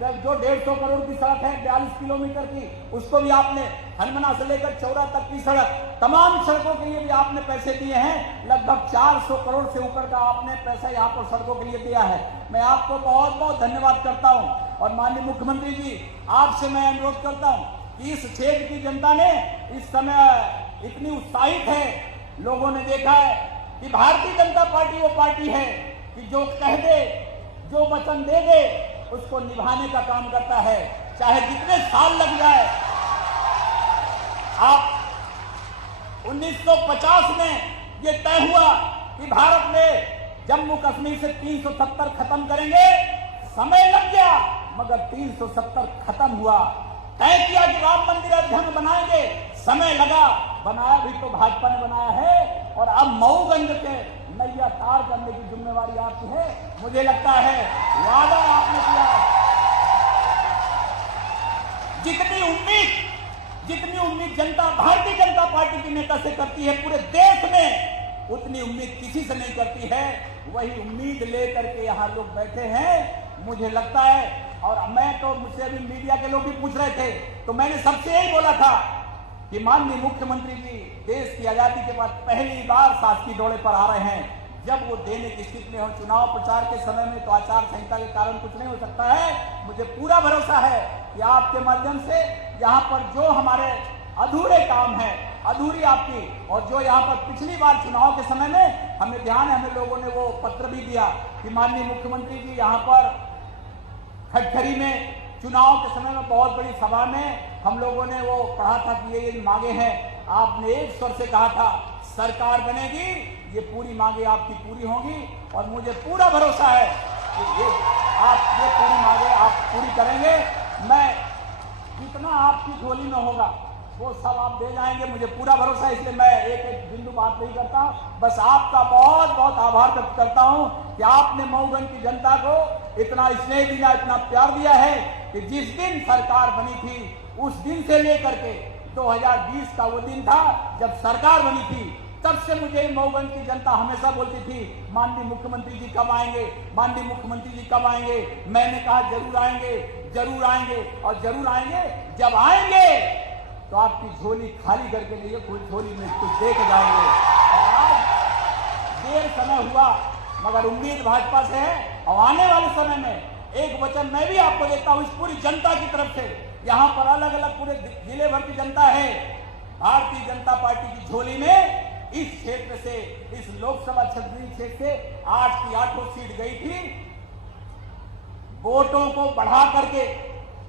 जो 150 करोड़ की सड़क है 42 किलोमीटर की, उसको भी आपने हनुमना से लेकर चौरा तक की सड़क, तमाम सड़कों के लिए भी आपने पैसे दिए हैं। लगभग 400 करोड़ से ऊपर का आपने पैसा यहाँ पर सड़कों के लिए दिया है। मैं आपको बहुत बहुत धन्यवाद करता हूँ। और माननीय मुख्यमंत्री जी, आपसे मैं अनुरोध करता हूँ कि इस क्षेत्र की जनता ने इस समय इतनी उत्साहित है। लोगों ने देखा है कि भारतीय जनता पार्टी वो पार्टी है कि जो कह दे, जो वचन दे दे, उसको निभाने का काम करता है, चाहे जितने साल लग जाए। आप 1950 में ये तय हुआ कि भारत में जम्मू कश्मीर से 370 खत्म करेंगे। समय लग गया मगर 370 खत्म हुआ। तय किया कि राम मंदिर अयोध्या में बनाएंगे, समय लगा, बनाया भी तो भाजपा ने बनाया है। और अब मऊगंज के नैया तार करने की जिम्मेवारी आपकी है। मुझे लगता है वादा आपने किया है। जितनी उम्मीद जनता भारतीय जनता पार्टी के नेता से करती है पूरे देश में, उतनी उम्मीद किसी से नहीं करती है। वही उम्मीद लेकर के यहाँ लोग बैठे हैं। मुझे लगता है, और मैं तो मुझसे अभी मीडिया के लोग भी पूछ रहे थे, तो मैंने सबसे यही बोला था कि माननीय मुख्यमंत्री जी देश की आजादी के बाद पहली बार शासकीय दौरे पर आ रहे हैं। जब वो देने की स्थिति में हो। चुनाव प्रचार के समय में तो आचार संहिता के कारण कुछ नहीं हो सकता है। मुझे पूरा भरोसा है कि आपके माध्यम से यहाँ पर जो हमारे अधूरे काम है, अधूरी आपकी, और जो यहाँ पर पिछली बार चुनाव के समय में हमें ध्यान है, हमें लोगों ने वो पत्र भी दिया कि माननीय मुख्यमंत्री जी यहाँ पर खटखरी में चुनाव के समय में बहुत बड़ी सभा में हम लोगों ने वो पढ़ा था कि ये मांगे हैं। आपने एक स्वर से कहा था सरकार बनेगी, ये पूरी मांगे आपकी पूरी होंगी, और मुझे पूरा भरोसा है कि ये पूरी मांगे आप पूरी करेंगे। मैं जितना आपकी झोली में होगा वो सब आप दे जाएंगे, मुझे पूरा भरोसा है। इसलिए मैं एक एक बिंदु बात नहीं करता, बस आपका बहुत बहुत आभार व्यक्त करता हूं कि आपने मऊगंज की जनता को इतना स्नेह दिया, इतना प्यार दिया है कि जिस दिन सरकार बनी थी उस दिन से लेकर के 2020 का वो दिन था जब सरकार बनी थी, तब से मुझे मऊगंज की जनता हमेशा बोलती थी माननीय मुख्यमंत्री जी कब आएंगे, माननीय मुख्यमंत्री जी कब आएंगे। मैंने कहा जरूर आएंगे, जरूर आएंगे और जरूर आएंगे। जब आएंगे तो आपकी झोली खाली करके नहीं, कोई झोली में कुछ दे के जाएंगे। और आज देर समय हुआ मगर उम्मीद भाजपा से है, और आने वाले समय में एक वचन मैं भी आपको देता हूं इस पूरी जनता की तरफ से। यहाँ पर अलग अलग पूरे जिले भर की जनता है। भारतीय जनता पार्टी की झोली में इस क्षेत्र से, इस लोकसभा क्षेत्र से 8 की 8 सीट गई थी। वोटों को बढ़ा करके,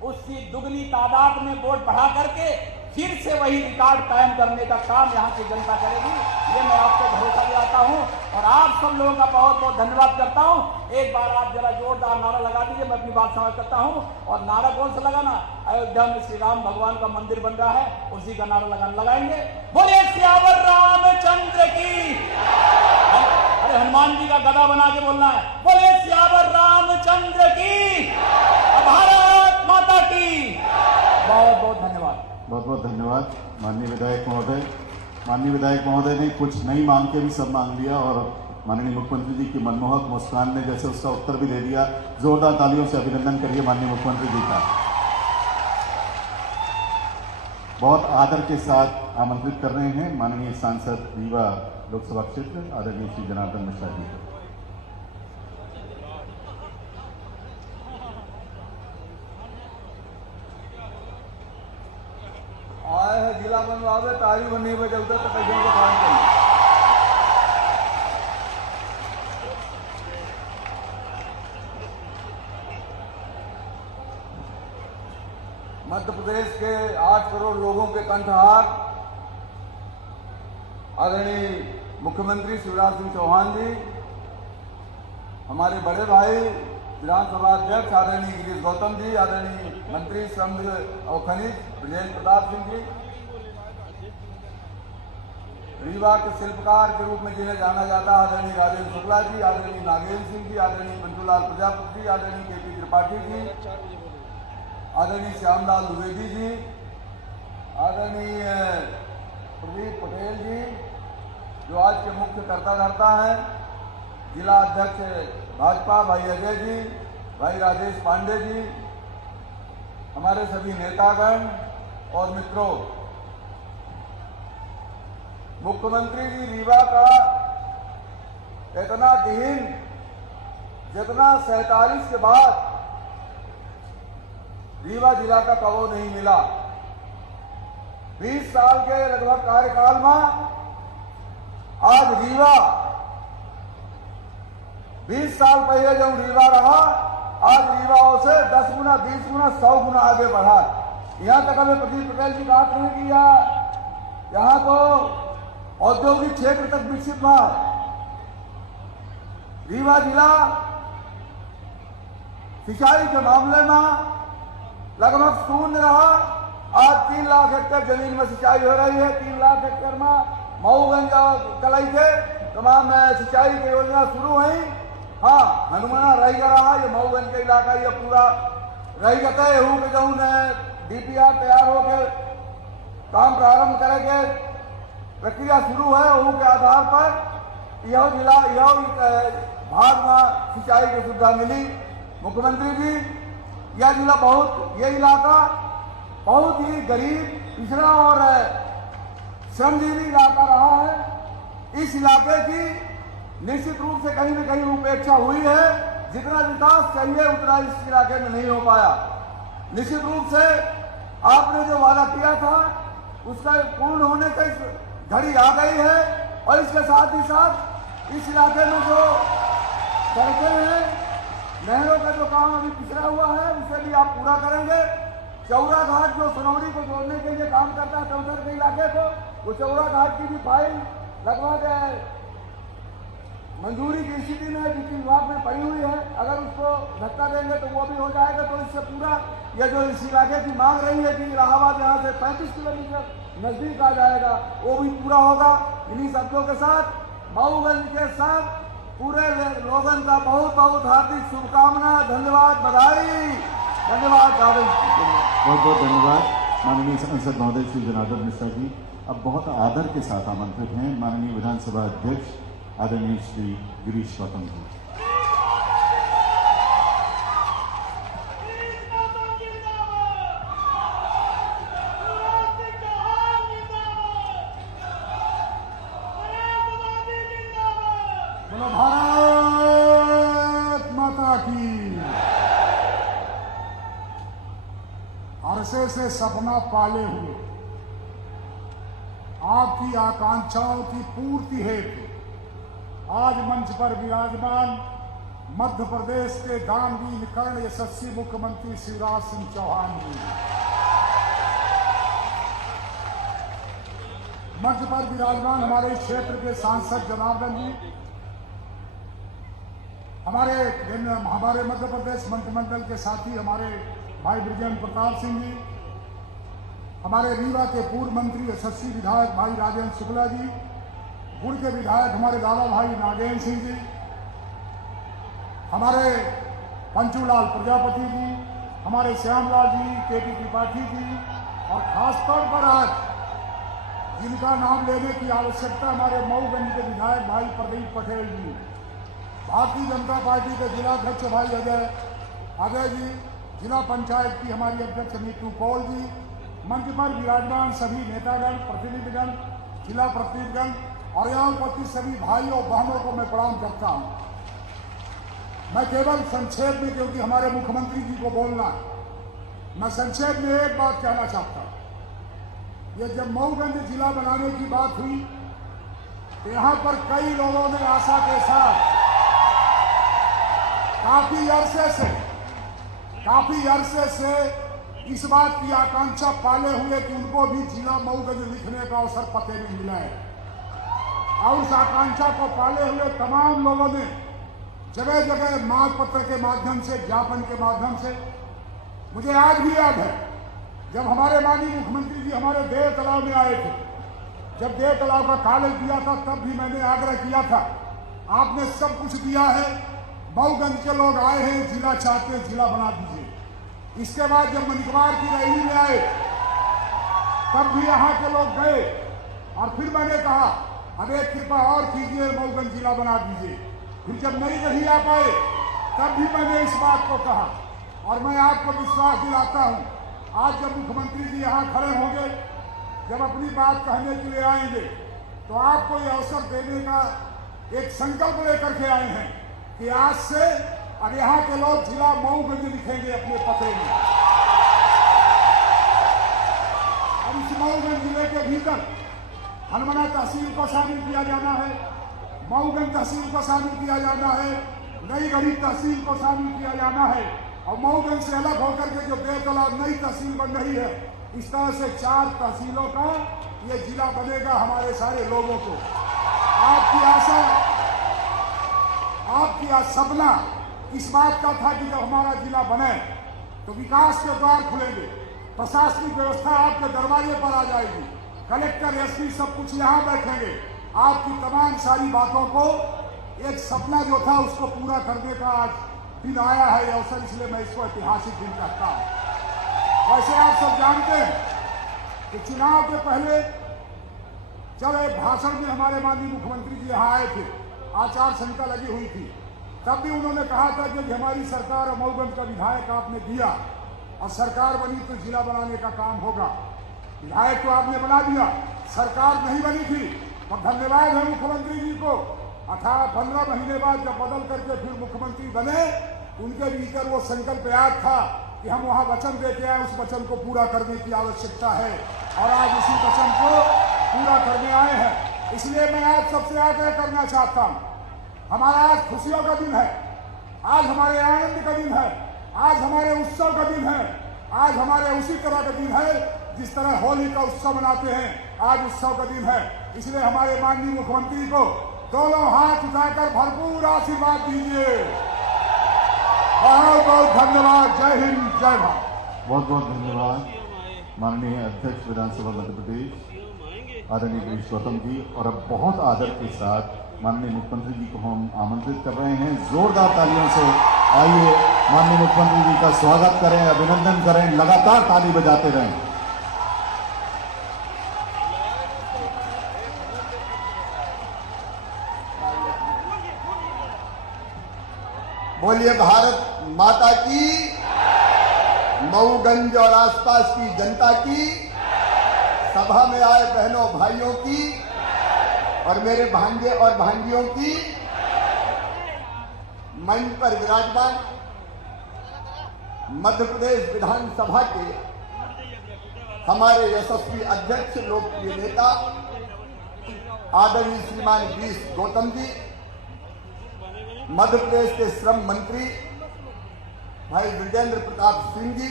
उसकी दुगनी तादाद में वोट बढ़ा करके फिर से वही रिकॉर्ड कायम करने का काम यहाँ की जनता करेगी, ये मैं आपको भरोसा दिलाता हूँ। और आप सब लोगों का बहुत बहुत धन्यवाद करता हूँ। एक बार आप जरा जोरदार नारा लगा दीजिए, मैं अपनी बात समाप्त करता हूँ। और नारा कौन सा लगाना? अयोध्या में श्री राम भगवान का मंदिर बन रहा है, उसी का नारा लगाएंगे। बोले सियावर रामचंद्र की। अरे हनुमान जी का गदा बना के बोलना है, बोले सियावर रामचंद्र की, भारत माता की। बहुत बहुत धन्यवाद। बहुत बहुत धन्यवाद माननीय विधायक महोदय। माननीय विधायक महोदय ने कुछ नई मांग के भी सब मांग लिया, और माननीय मुख्यमंत्री जी की मनमोहक मुस्कान ने जैसे उसका उत्तर भी दे दिया। जोरदार तालियों से अभिनंदन करिए माननीय मुख्यमंत्री जी का। बहुत आदर के साथ आमंत्रित कर रहे हैं माननीय सांसद रीवा लोकसभा क्षेत्र आदरणीय श्री जनार्दन मिश्रा जी को। आए है जिला बनवावे, तारी बनी बजौता तो कैसे को काम करें। मध्य प्रदेश के 8 करोड़ लोगों के कंठहार आदरणीय मुख्यमंत्री शिवराज सिंह चौहान जी, हमारे बड़े भाई विधानसभा अध्यक्ष आदरणीय गिरीश गौतम जी, आदरणीय मंत्री श्रम और खनिज ब्रजेंद्र प्रताप सिंह जी, रीवा के शिल्पकार के रूप में जिन्हें जाना जाता है आदरणीय राजेंद्र शुक्ला जी, आदरणीय नागेंद्र सिंह जी, आदरणीय मंजूलाल प्रजापति जी, आदरणीय केपी त्रिपाठी जी, आदरणीय श्यामलाल द्विवेदी जी, आदरणीय प्रदीप पटेल जी जो आज के मुख्य कर्ता हैं, जिला अध्यक्ष भाजपा भाई अजय जी, भाई राजेश पांडे जी, हमारे सभी नेतागण और मित्रों, मुख्यमंत्री जी रीवा का इतना दिन जितना 47 के बाद रीवा जिला का कवो नहीं मिला। 20 साल के लगभग कार्यकाल में आज रीवा 20 साल पहले जब रीवा रहा, आज रीवाओं से 10 गुना 20 गुना 100 गुना आगे बढ़ा। यहां तक हमें प्रदीप पटेल जी बात नहीं किया, यहां तो औद्योगिक क्षेत्र तक विकसित हुआ। रीवा जिला सिंचाई के मामले में लगभग शून्य रहा। आज 3 लाख हेक्टेयर जमीन में सिंचाई हो रही है। 3 लाख हेक्टेयर में मऊगंज और कलाई के तमाम सिंचाई की योजना शुरू हुई। हाँ, हनुमाना रही रहा, ये मऊगंज का इलाका ये पूरा रही गता है। के जो डीपीआर तैयार होकर काम प्रारंभ करेंगे, प्रक्रिया शुरू है। वह के आधार पर यह जिला यह भाग में सिंचाई की सुविधा मिली। मुख्यमंत्री जी, यह जिला यह इलाका बहुत ही गरीब, पिछड़ा और श्रमजीवी इलाका रहा है। इस इलाके की निश्चित रूप से कहीं न कहीं उपेक्षा हुई है। जितना विकास चाहिए उतना इस इलाके में नहीं हो पाया। निश्चित रूप से आपने जो वादा किया था उसका पूर्ण होने की घड़ी आ गई है और इसके साथ ही साथ इस इलाके में जो सड़कें हैं, नहरों का जो काम अभी पिछड़ा हुआ है उसे भी आप पूरा करेंगे। चौरा घाट जो सनौरी को जोड़ने के लिए काम करता है चौधर के इलाके को, वो चौरा घाट की भी फाइल लगवा के मंजूरी की स्थिति में वित्त विभाग में पड़ी हुई है। अगर उसको धक्का देंगे तो वो भी हो जाएगा। तो इससे पूरा यह जो इस इलाके की मांग रही है कि इलाहाबाद यहाँ से 35 किलोमीटर नजदीक आ जाएगा, वो भी पूरा होगा। इन्हीं शब्दों के साथ मऊगंज के साथ पूरे लोगन का बहुत बहुत हार्दिक शुभकामना, धन्यवाद, बधाई, धन्यवाद। बहुत बहुत धन्यवाद माननीय सांसद महोदय श्री जनार्दन मिश्रा जी। अब बहुत आदर के साथ आमंत्रित हैं माननीय विधानसभा अध्यक्ष आदरणीय श्री गिरीश गौतम जी। भारत माता की। अरसे से सपना पाले हुए आपकी आकांक्षाओं की पूर्ति हेतु आज मंच पर विराजमान मध्य प्रदेश के दानवीर कर्ण यशस्वी मुख्यमंत्री शिवराज सिंह चौहान जी, मंच पर विराजमान हमारे क्षेत्र के सांसद जनार्दन जी, हमारे मध्य प्रदेश मंत्रिमंडल के साथी हमारे भाई बृजेंद्र प्रताप सिंह जी, हमारे रीवा के पूर्व मंत्री यशस्वी विधायक भाई राजेंद्र शुक्ला जी, गुड़ के विधायक हमारे दादा भाई नागेंद्र सिंह जी, हमारे पंचूलाल प्रजापति जी, हमारे श्यामलाल जी, केपी त्रिपाठी जी, और खासतौर पर आज जिनका नाम लेने की आवश्यकता हमारे मऊगंज के विधायक भाई प्रदीप पटेल जी, भारतीय जनता पार्टी के जिलाध्यक्ष भाई अजय जी, जिला पंचायत की हमारी अध्यक्ष नीतू कौल जी, मंच पर विराजमान सभी नेतागण, प्रतिनिधिगण, जिला प्रतिनिधिगण और यहाँ उपस्थित सभी भाइयों और बहनों को मैं प्रणाम करता हूँ। मैं केवल संक्षेप में, क्योंकि हमारे मुख्यमंत्री जी को बोलना है, मैं संक्षेप में एक बात कहना चाहता हूँ। ये जब मऊगंज जिला बनाने की बात हुई तो यहाँ पर कई लोगों ने आशा के साथ काफी अरसे से इस बात की आकांक्षा पाले हुए कि उनको भी जिला मऊगंज लिखने का अवसर पते में मिला है, और उस आकांक्षा को पाले हुए तमाम लोगों ने जगह जगह मांग पत्र के माध्यम से, ज्ञापन के माध्यम से, मुझे आज भी याद है जब हमारे माननीय मुख्यमंत्री जी हमारे देव तालाब में आए थे, जब देव तालाब का कागज दिया था तब भी मैंने आग्रह किया था, आपने सब कुछ दिया है, मऊगंज के लोग आए हैं, जिला चाहते हैं, जिला बना दीजिए। इसके बाद जब मनिकवार की रैली में आए तब भी यहाँ के लोग गए और फिर मैंने कहा अब एक कृपा और कीजिए, मऊगंज जिला बना दीजिए। फिर जब नहीं आ पाए तब भी मैंने इस बात को कहा, और मैं आपको विश्वास दिलाता हूँ आज जब मुख्यमंत्री जी यहाँ खड़े होंगे, जब अपनी बात कहने के लिए आएंगे, तो आपको ये अवसर देने का एक संकल्प लेकर के आए हैं कि आज से अब यहाँ के लोग जिला मऊगंज लिखेंगे अपने पते में। और इस मऊगंज जिले के भीतर हनुमाना तहसील को शामिल किया जाना है, मऊगंज तहसील को शामिल किया जाना है, नई गढ़ी तहसील को शामिल किया जाना है, और मऊगंज से अलग होकर के जो देव तालाब नई तहसील बन रही है, इस तरह से 4 तहसीलों का ये जिला बनेगा हमारे सारे लोगों को। आपकी आशा, आपकी सपना इस बात का था कि जब हमारा जिला बने तो विकास के द्वार खुलेंगे, प्रशासनिक व्यवस्था आपके दरवाजे पर आ जाएगी, कलेक्टर एसपी सब कुछ यहाँ बैठेंगे, आपकी तमाम सारी बातों को, एक सपना जो था उसको पूरा करने का आज दिन आया है अवसर, इसलिए मैं इसको ऐतिहासिक दिन कहता हूँ। वैसे आप सब जानते हैं कि चुनाव के पहले जब एक भाषण में हमारे माननीय मुख्यमंत्री जी यहाँ आए थे, आचार संहिता लगी हुई थी, तब भी उन्होंने कहा था कि हमारी सरकार और मऊगंज का विधायक आपने दिया और सरकार बनी तो जिला बनाने का काम होगा। विधायक तो आपने बना दिया, सरकार नहीं बनी थी, तो धन्यवाद है मुख्यमंत्री जी को 15 महीने बाद जब बदल करके फिर मुख्यमंत्री बने, उनके भीतर वो संकल्प याद था कि हम वहां वचन देके आए, उस वचन को पूरा करने की आवश्यकता है और आज उसी वचन को पूरा करने आए हैं। इसलिए मैं आज सबसे आग्रह करना चाहता हूं, हमारा आज खुशियों का दिन है, आज हमारे आनंद का दिन है, आज हमारे उत्सव का दिन है, आज हमारे उसी तरह का दिन है जिस तरह होली का उत्सव मनाते हैं, आज उत्सव का दिन है। इसलिए हमारे माननीय मुख्यमंत्री को दोनों हाथ उठाकर भरपूर आशीर्वाद दीजिए। बहुत बहुत धन्यवाद। जय हिंद, जय भारत। बहुत बहुत धन्यवाद माननीय अध्यक्ष विधानसभा मध्य प्रदेश आदरणीय गिरीश गौतम जी। और अब बहुत आदर के साथ माननीय मुख्यमंत्री जी को हम आमंत्रित कर रहे हैं। जोरदार तालियों से आइए माननीय मुख्यमंत्री जी का स्वागत करें, अभिनंदन करें, लगातार ताली बजाते रहें। बोलिए भारत माता की, मऊगंज और आसपास की जनता की, सभा में आए बहनों भाइयों की और मेरे भांजे और भांजियों की, मंच पर विराजमान मध्य प्रदेश विधानसभा के हमारे यशस्वी अध्यक्ष, लोकप्रिय नेता आदरणीय श्रीमान गिरीश गौतम जी, मध्य प्रदेश के श्रम मंत्री भाई विजेंद्र प्रताप सिंह जी,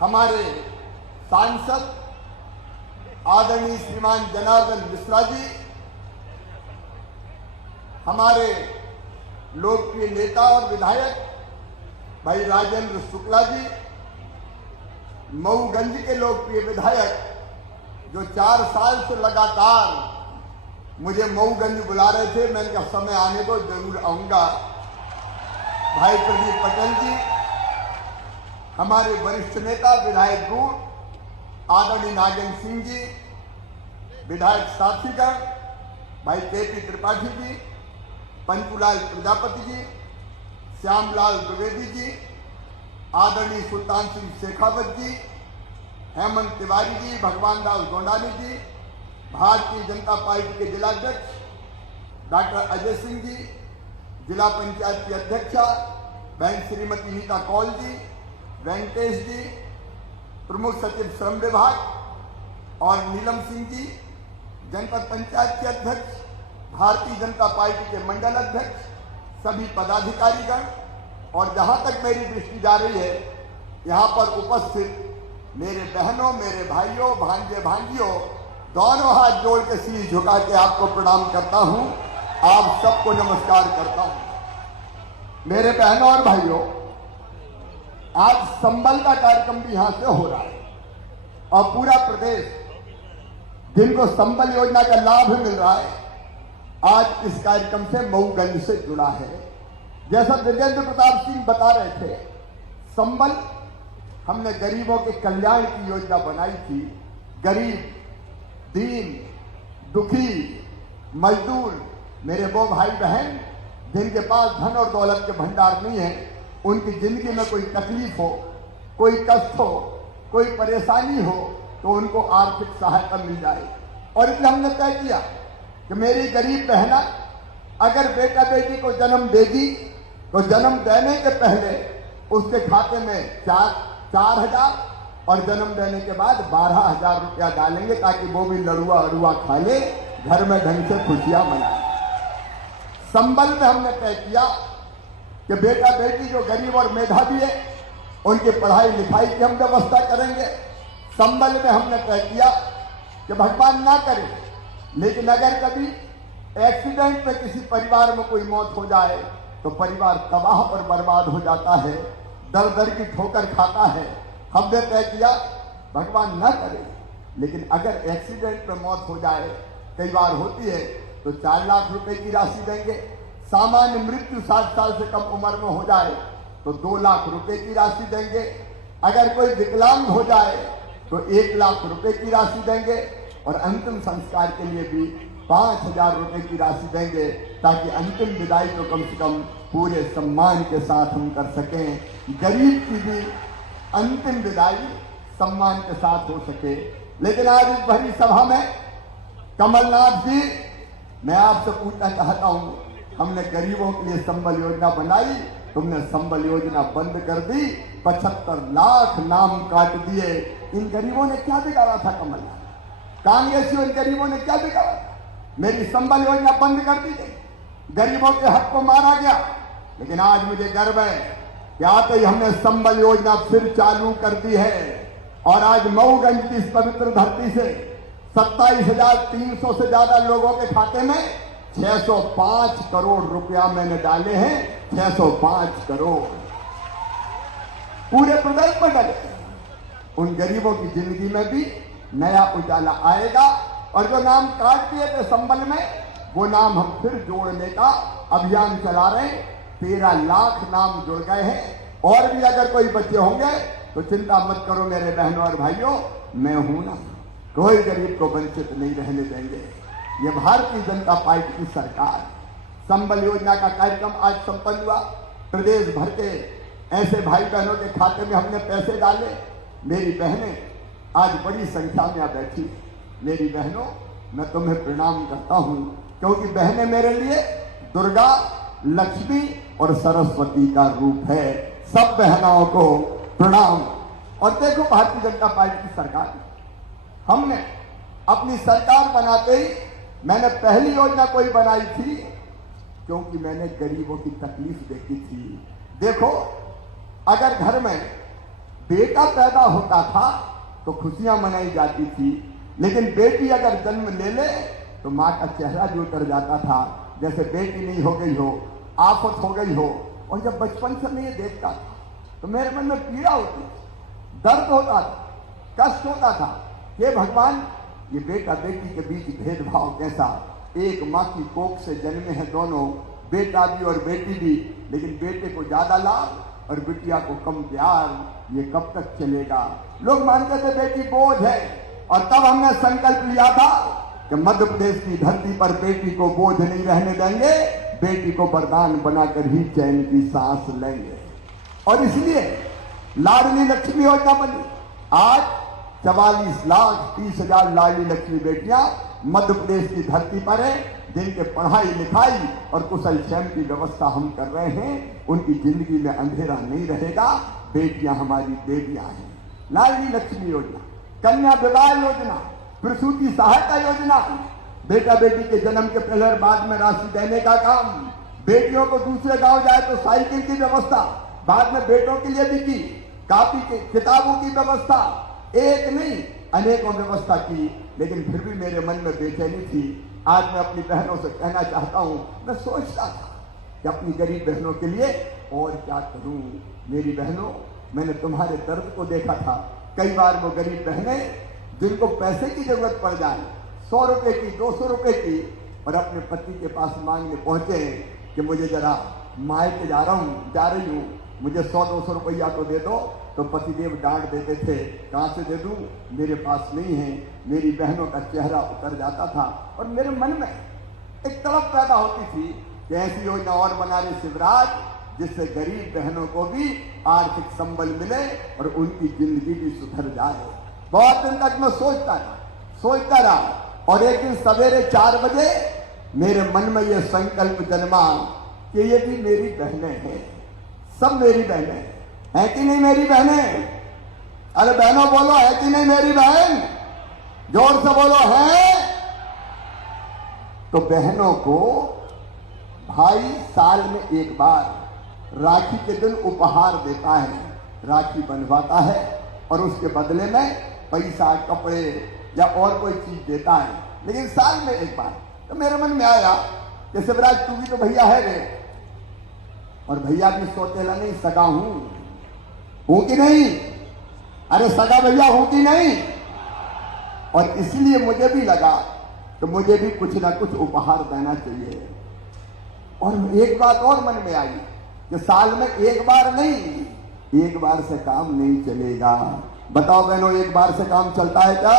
हमारे सांसद आदरणीय श्रीमान जनार्दन मिश्रा जी, हमारे लोकप्रिय नेता और विधायक भाई राजेंद्र शुक्ला जी, मऊगंज के लोकप्रिय विधायक जो 4 साल से लगातार मुझे मऊगंज बुला रहे थे, मैंने कहा समय आने को जरूर आऊंगा, भाई प्रदीप पटेल जी, हमारे वरिष्ठ नेता विधायक गुण आदरणीय नागेंद्र सिंह जी, विधायक साथीगण भाई केपी त्रिपाठी जी, पंचूलाल प्रजापति जी, श्यामलाल द्विवेदी जी, आदरणीय सुल्तान सिंह शेखावत जी, हेमंत तिवारी जी, भगवान दास गोंडानी जी, भारतीय जनता पार्टी के जिलाध्यक्ष डॉक्टर अजय सिंह जी, जिला पंचायत की अध्यक्षा बहन श्रीमती नीता कौल जी, वेंकटेश जी, प्रमुख सचिव श्रम विभाग और नीलम सिंह जी, जनपद पंचायत के अध्यक्ष, भारतीय जनता पार्टी के मंडल अध्यक्ष, सभी पदाधिकारीगण और जहां तक मेरी दृष्टि जा रही है यहां पर उपस्थित मेरे बहनों, मेरे भाइयों, भांजे भांजियों, दोनों हाथ जोड़ के शीश झुका के आपको प्रणाम करता हूं, आप सबको नमस्कार करता हूं। मेरे बहनों और भाइयों, आज संबल का कार्यक्रम भी यहां से हो रहा है और पूरा प्रदेश जिनको संबल योजना का लाभ मिल रहा है आज इस कार्यक्रम से मऊगंज से जुड़ा है। जैसा विजेंद्र प्रताप सिंह बता रहे थे, संबल हमने गरीबों के कल्याण की योजना बनाई थी। गरीब, दीन, दुखी, मजदूर, मेरे वो भाई बहन जिनके पास धन और दौलत के भंडार नहीं है, उनकी जिंदगी में कोई तकलीफ हो, कोई कष्ट हो, कोई परेशानी हो तो उनको आर्थिक सहायता मिल जाए। और इसलिए हमने तय किया कि मेरी गरीब बहना अगर बेटा बेटी को जन्म देगी तो जन्म देने के पहले उसके खाते में 4,000 और जन्म देने के बाद 12,000 रुपया डालेंगे ताकि वो भी लड़ुआ अड़ुआ खा ले, घर में ढंग से खुशियां मनाए। संबल में हमने तय किया कि बेटा बेटी जो गरीब और मेधावी है उनकी पढ़ाई लिखाई की हम व्यवस्था करेंगे। संबल में हमने तय किया कि भगवान ना करे लेकिन अगर कभी एक्सीडेंट में किसी परिवार में कोई मौत हो जाए तो परिवार तबाह और बर्बाद हो जाता है, दर दर की ठोकर खाता है। हमने तय किया भगवान ना करे लेकिन अगर एक्सीडेंट में मौत हो जाए, कई बार होती है, तो 4 लाख रुपए की राशि देंगे। सामान्य मृत्यु 60 साल से कम उम्र में हो जाए तो 2 लाख रुपए की राशि देंगे। अगर कोई विकलांग हो जाए तो 1 लाख रुपए की राशि देंगे और अंतिम संस्कार के लिए भी 5,000 रुपए की राशि देंगे ताकि अंतिम विदाई तो कम से कम पूरे सम्मान के साथ हम कर सकें, गरीब की भी अंतिम विदाई सम्मान के साथ हो सके। लेकिन आज इस भरी सभा में कमलनाथ जी मैं आपसे पूछना चाहता हूं, हमने गरीबों के लिए संबल योजना बनाई, तुमने संबल योजना बंद कर दी, 75 लाख नाम काट दिए। इन गरीबों ने क्या बिगाड़ा था कमल? कांग्रेसियों इन गरीबों ने क्या बिगाड़ा था? मेरी संबल योजना बंद कर दी गई, गरीबों के हक को मारा गया। लेकिन आज मुझे गर्व है कि आते ही हमने संबल योजना फिर चालू कर दी है और आज मऊगंज की इस पवित्र धरती से 27,300 से ज्यादा लोगों के खाते में 605 करोड़ रुपया मैंने डाले हैं। 605 करोड़ पूरे प्रदेश में डले। उन गरीबों की जिंदगी में भी नया उजाला आएगा और जो नाम काट दिए थे संबल में, वो नाम हम फिर जोड़ने का अभियान चला रहे हैं। 13 लाख नाम जुड़ गए हैं और भी अगर कोई बच्चे होंगे तो चिंता मत करो मेरे बहनों और भाइयों, मैं हूं ना, कोई गरीब को वंचित नहीं रहने देंगे। ये भारतीय जनता पार्टी की सरकार। संबल योजना का कार्यक्रम आज संपन्न हुआ। प्रदेश भर के ऐसे भाई बहनों के खाते में हमने पैसे डाले। मेरी बहनें आज बड़ी संख्या में बैठी। मेरी बहनों, मैं तुम्हें प्रणाम करता हूं, क्योंकि बहनें मेरे लिए दुर्गा, लक्ष्मी और सरस्वती का रूप है। सब बहनों को प्रणाम। और देखो भारतीय जनता पार्टी की सरकार, हमने अपनी सरकार बनाते ही मैंने पहली योजना कोई बनाई थी, क्योंकि मैंने गरीबों की तकलीफ देखी थी। देखो, अगर घर में बेटा पैदा होता था तो खुशियां मनाई जाती थी, लेकिन बेटी अगर जन्म ले ले तो मां का चेहरा भी उतर जाता था, जैसे बेटी नहीं हो गई हो, आफत हो गई हो। और जब बचपन से मैं ये देखता था तो मेरे मन में पीड़ा होती, दर्द होता था, कष्ट होता था। हे भगवान, ये बेटा बेटी के बीच भेदभाव कैसा? एक मां की कोख से जन्मे हैं दोनों, बेटा भी और बेटी भी, लेकिन बेटे को ज्यादा लाभ और बिटिया को कम प्यार। ये कब तक चलेगा? लोग मानते थे बेटी बोझ है, और तब हमने संकल्प लिया था कि मध्य प्रदेश की धरती पर बेटी को बोझ नहीं रहने देंगे, बेटी को वरदान बनाकर ही चैन की सांस लेंगे। और इसलिए लाडली लक्ष्मी योजना बनी। आज 44,30,000 लाडली लक्ष्मी बेटियां मध्य प्रदेश की धरती पर है, जिनके पढ़ाई लिखाई और कुशल क्षेम की व्यवस्था हम कर रहे हैं। उनकी जिंदगी में अंधेरा नहीं रहेगा। बेटियां हमारी देवियां हैं। लाडली लक्ष्मी योजना, कन्या विवाह योजना, प्रसूति सहायता योजना, बेटा बेटी के जन्म के पहले और बाद में राशि देने का काम, बेटियों को दूसरे गांव जाए तो साइकिल की व्यवस्था, बाद में बेटों के लिए भी की, कापी के किताबों की व्यवस्था, एक नहीं अनेकों व्यवस्था की। लेकिन फिर भी मेरे मन में बेचैनी थी। आज मैं अपनी बहनों से कहना चाहता हूं, मैं सोचता था कि अपनी गरीब बहनों के लिए और क्या करूं। मेरी बहनों, मैंने तुम्हारे दर्द को देखा था। कई बार वो गरीब बहनें जिनको पैसे की जरूरत पड़ जाए, 100 रुपए की, 200 रुपए की, और अपने पति के पास मांगने पहुंचे कि मुझे जरा मायके जा रही हूं, मुझे 100-200 रुपया तो दे दो, तो पतिदेव डांट देते थे, कहां से दे दूं, मेरे पास नहीं है। मेरी बहनों का चेहरा उतर जाता था और मेरे मन में एक तड़प पैदा होती थी कि ऐसी योजना और बना रहे शिवराज, जिससे गरीब बहनों को भी आर्थिक संबल मिले और उनकी जिंदगी भी सुधर जाए। बहुत दिन तक मैं सोचता रहा और एक दिन सवेरे 4 बजे मेरे मन में यह संकल्प जन्मा कि ये भी मेरी बहनें हैं, सब मेरी बहनें हैं कि नहीं मेरी बहनें? अरे बहनों बोलो, है कि नहीं मेरी बहन? जोर से बोलो, है। तो बहनों को भाई साल में एक बार राखी के दिन उपहार देता है, राखी बंधवाता है और उसके बदले में पैसा, कपड़े या और कोई चीज देता है, लेकिन साल में एक बार। तो मेरे मन में आया कि शिवराज, तू भी तो भैया है रे, और भैया भी सौतेला नहीं, सगा हूं कि नहीं? अरे सगा भैया हूं कि नहीं? और इसलिए मुझे भी लगा तो मुझे भी कुछ ना कुछ उपहार देना चाहिए। और एक बात और मन में आई कि साल में एक बार नहीं, एक बार से काम नहीं चलेगा। बताओ बहनों, एक बार से काम चलता है क्या?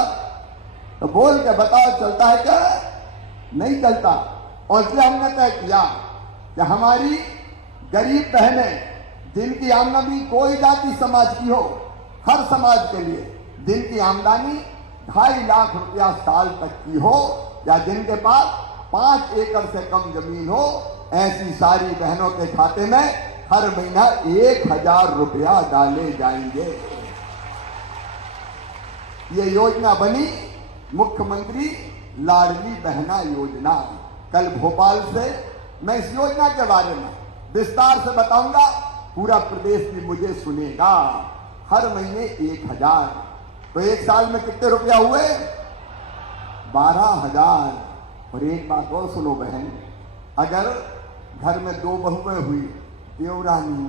तो बोल के बताओ, चलता है क्या? नहीं चलता। और इसलिए हमने तय किया कि हमारी गरीब बहनें, जिनकी आमदनी कोई जाति समाज की हो, हर समाज के लिए जिनकी आमदनी 2.5 लाख रुपया साल तक की हो, या जिनके पास 5 एकड़ से कम जमीन हो, ऐसी सारी बहनों के खाते में हर महीना 1000 रुपया डाले जाएंगे। ये योजना बनी मुख्यमंत्री लाडली बहना योजना। कल भोपाल से मैं इस योजना के बारे में विस्तार से बताऊंगा, पूरा प्रदेश भी मुझे सुनेगा। हर महीने 1000, तो एक साल में कितने रुपया हुए? 12,000। और एक बात और सुनो बहन, अगर घर में 2 बहुएं हुई, देवरानी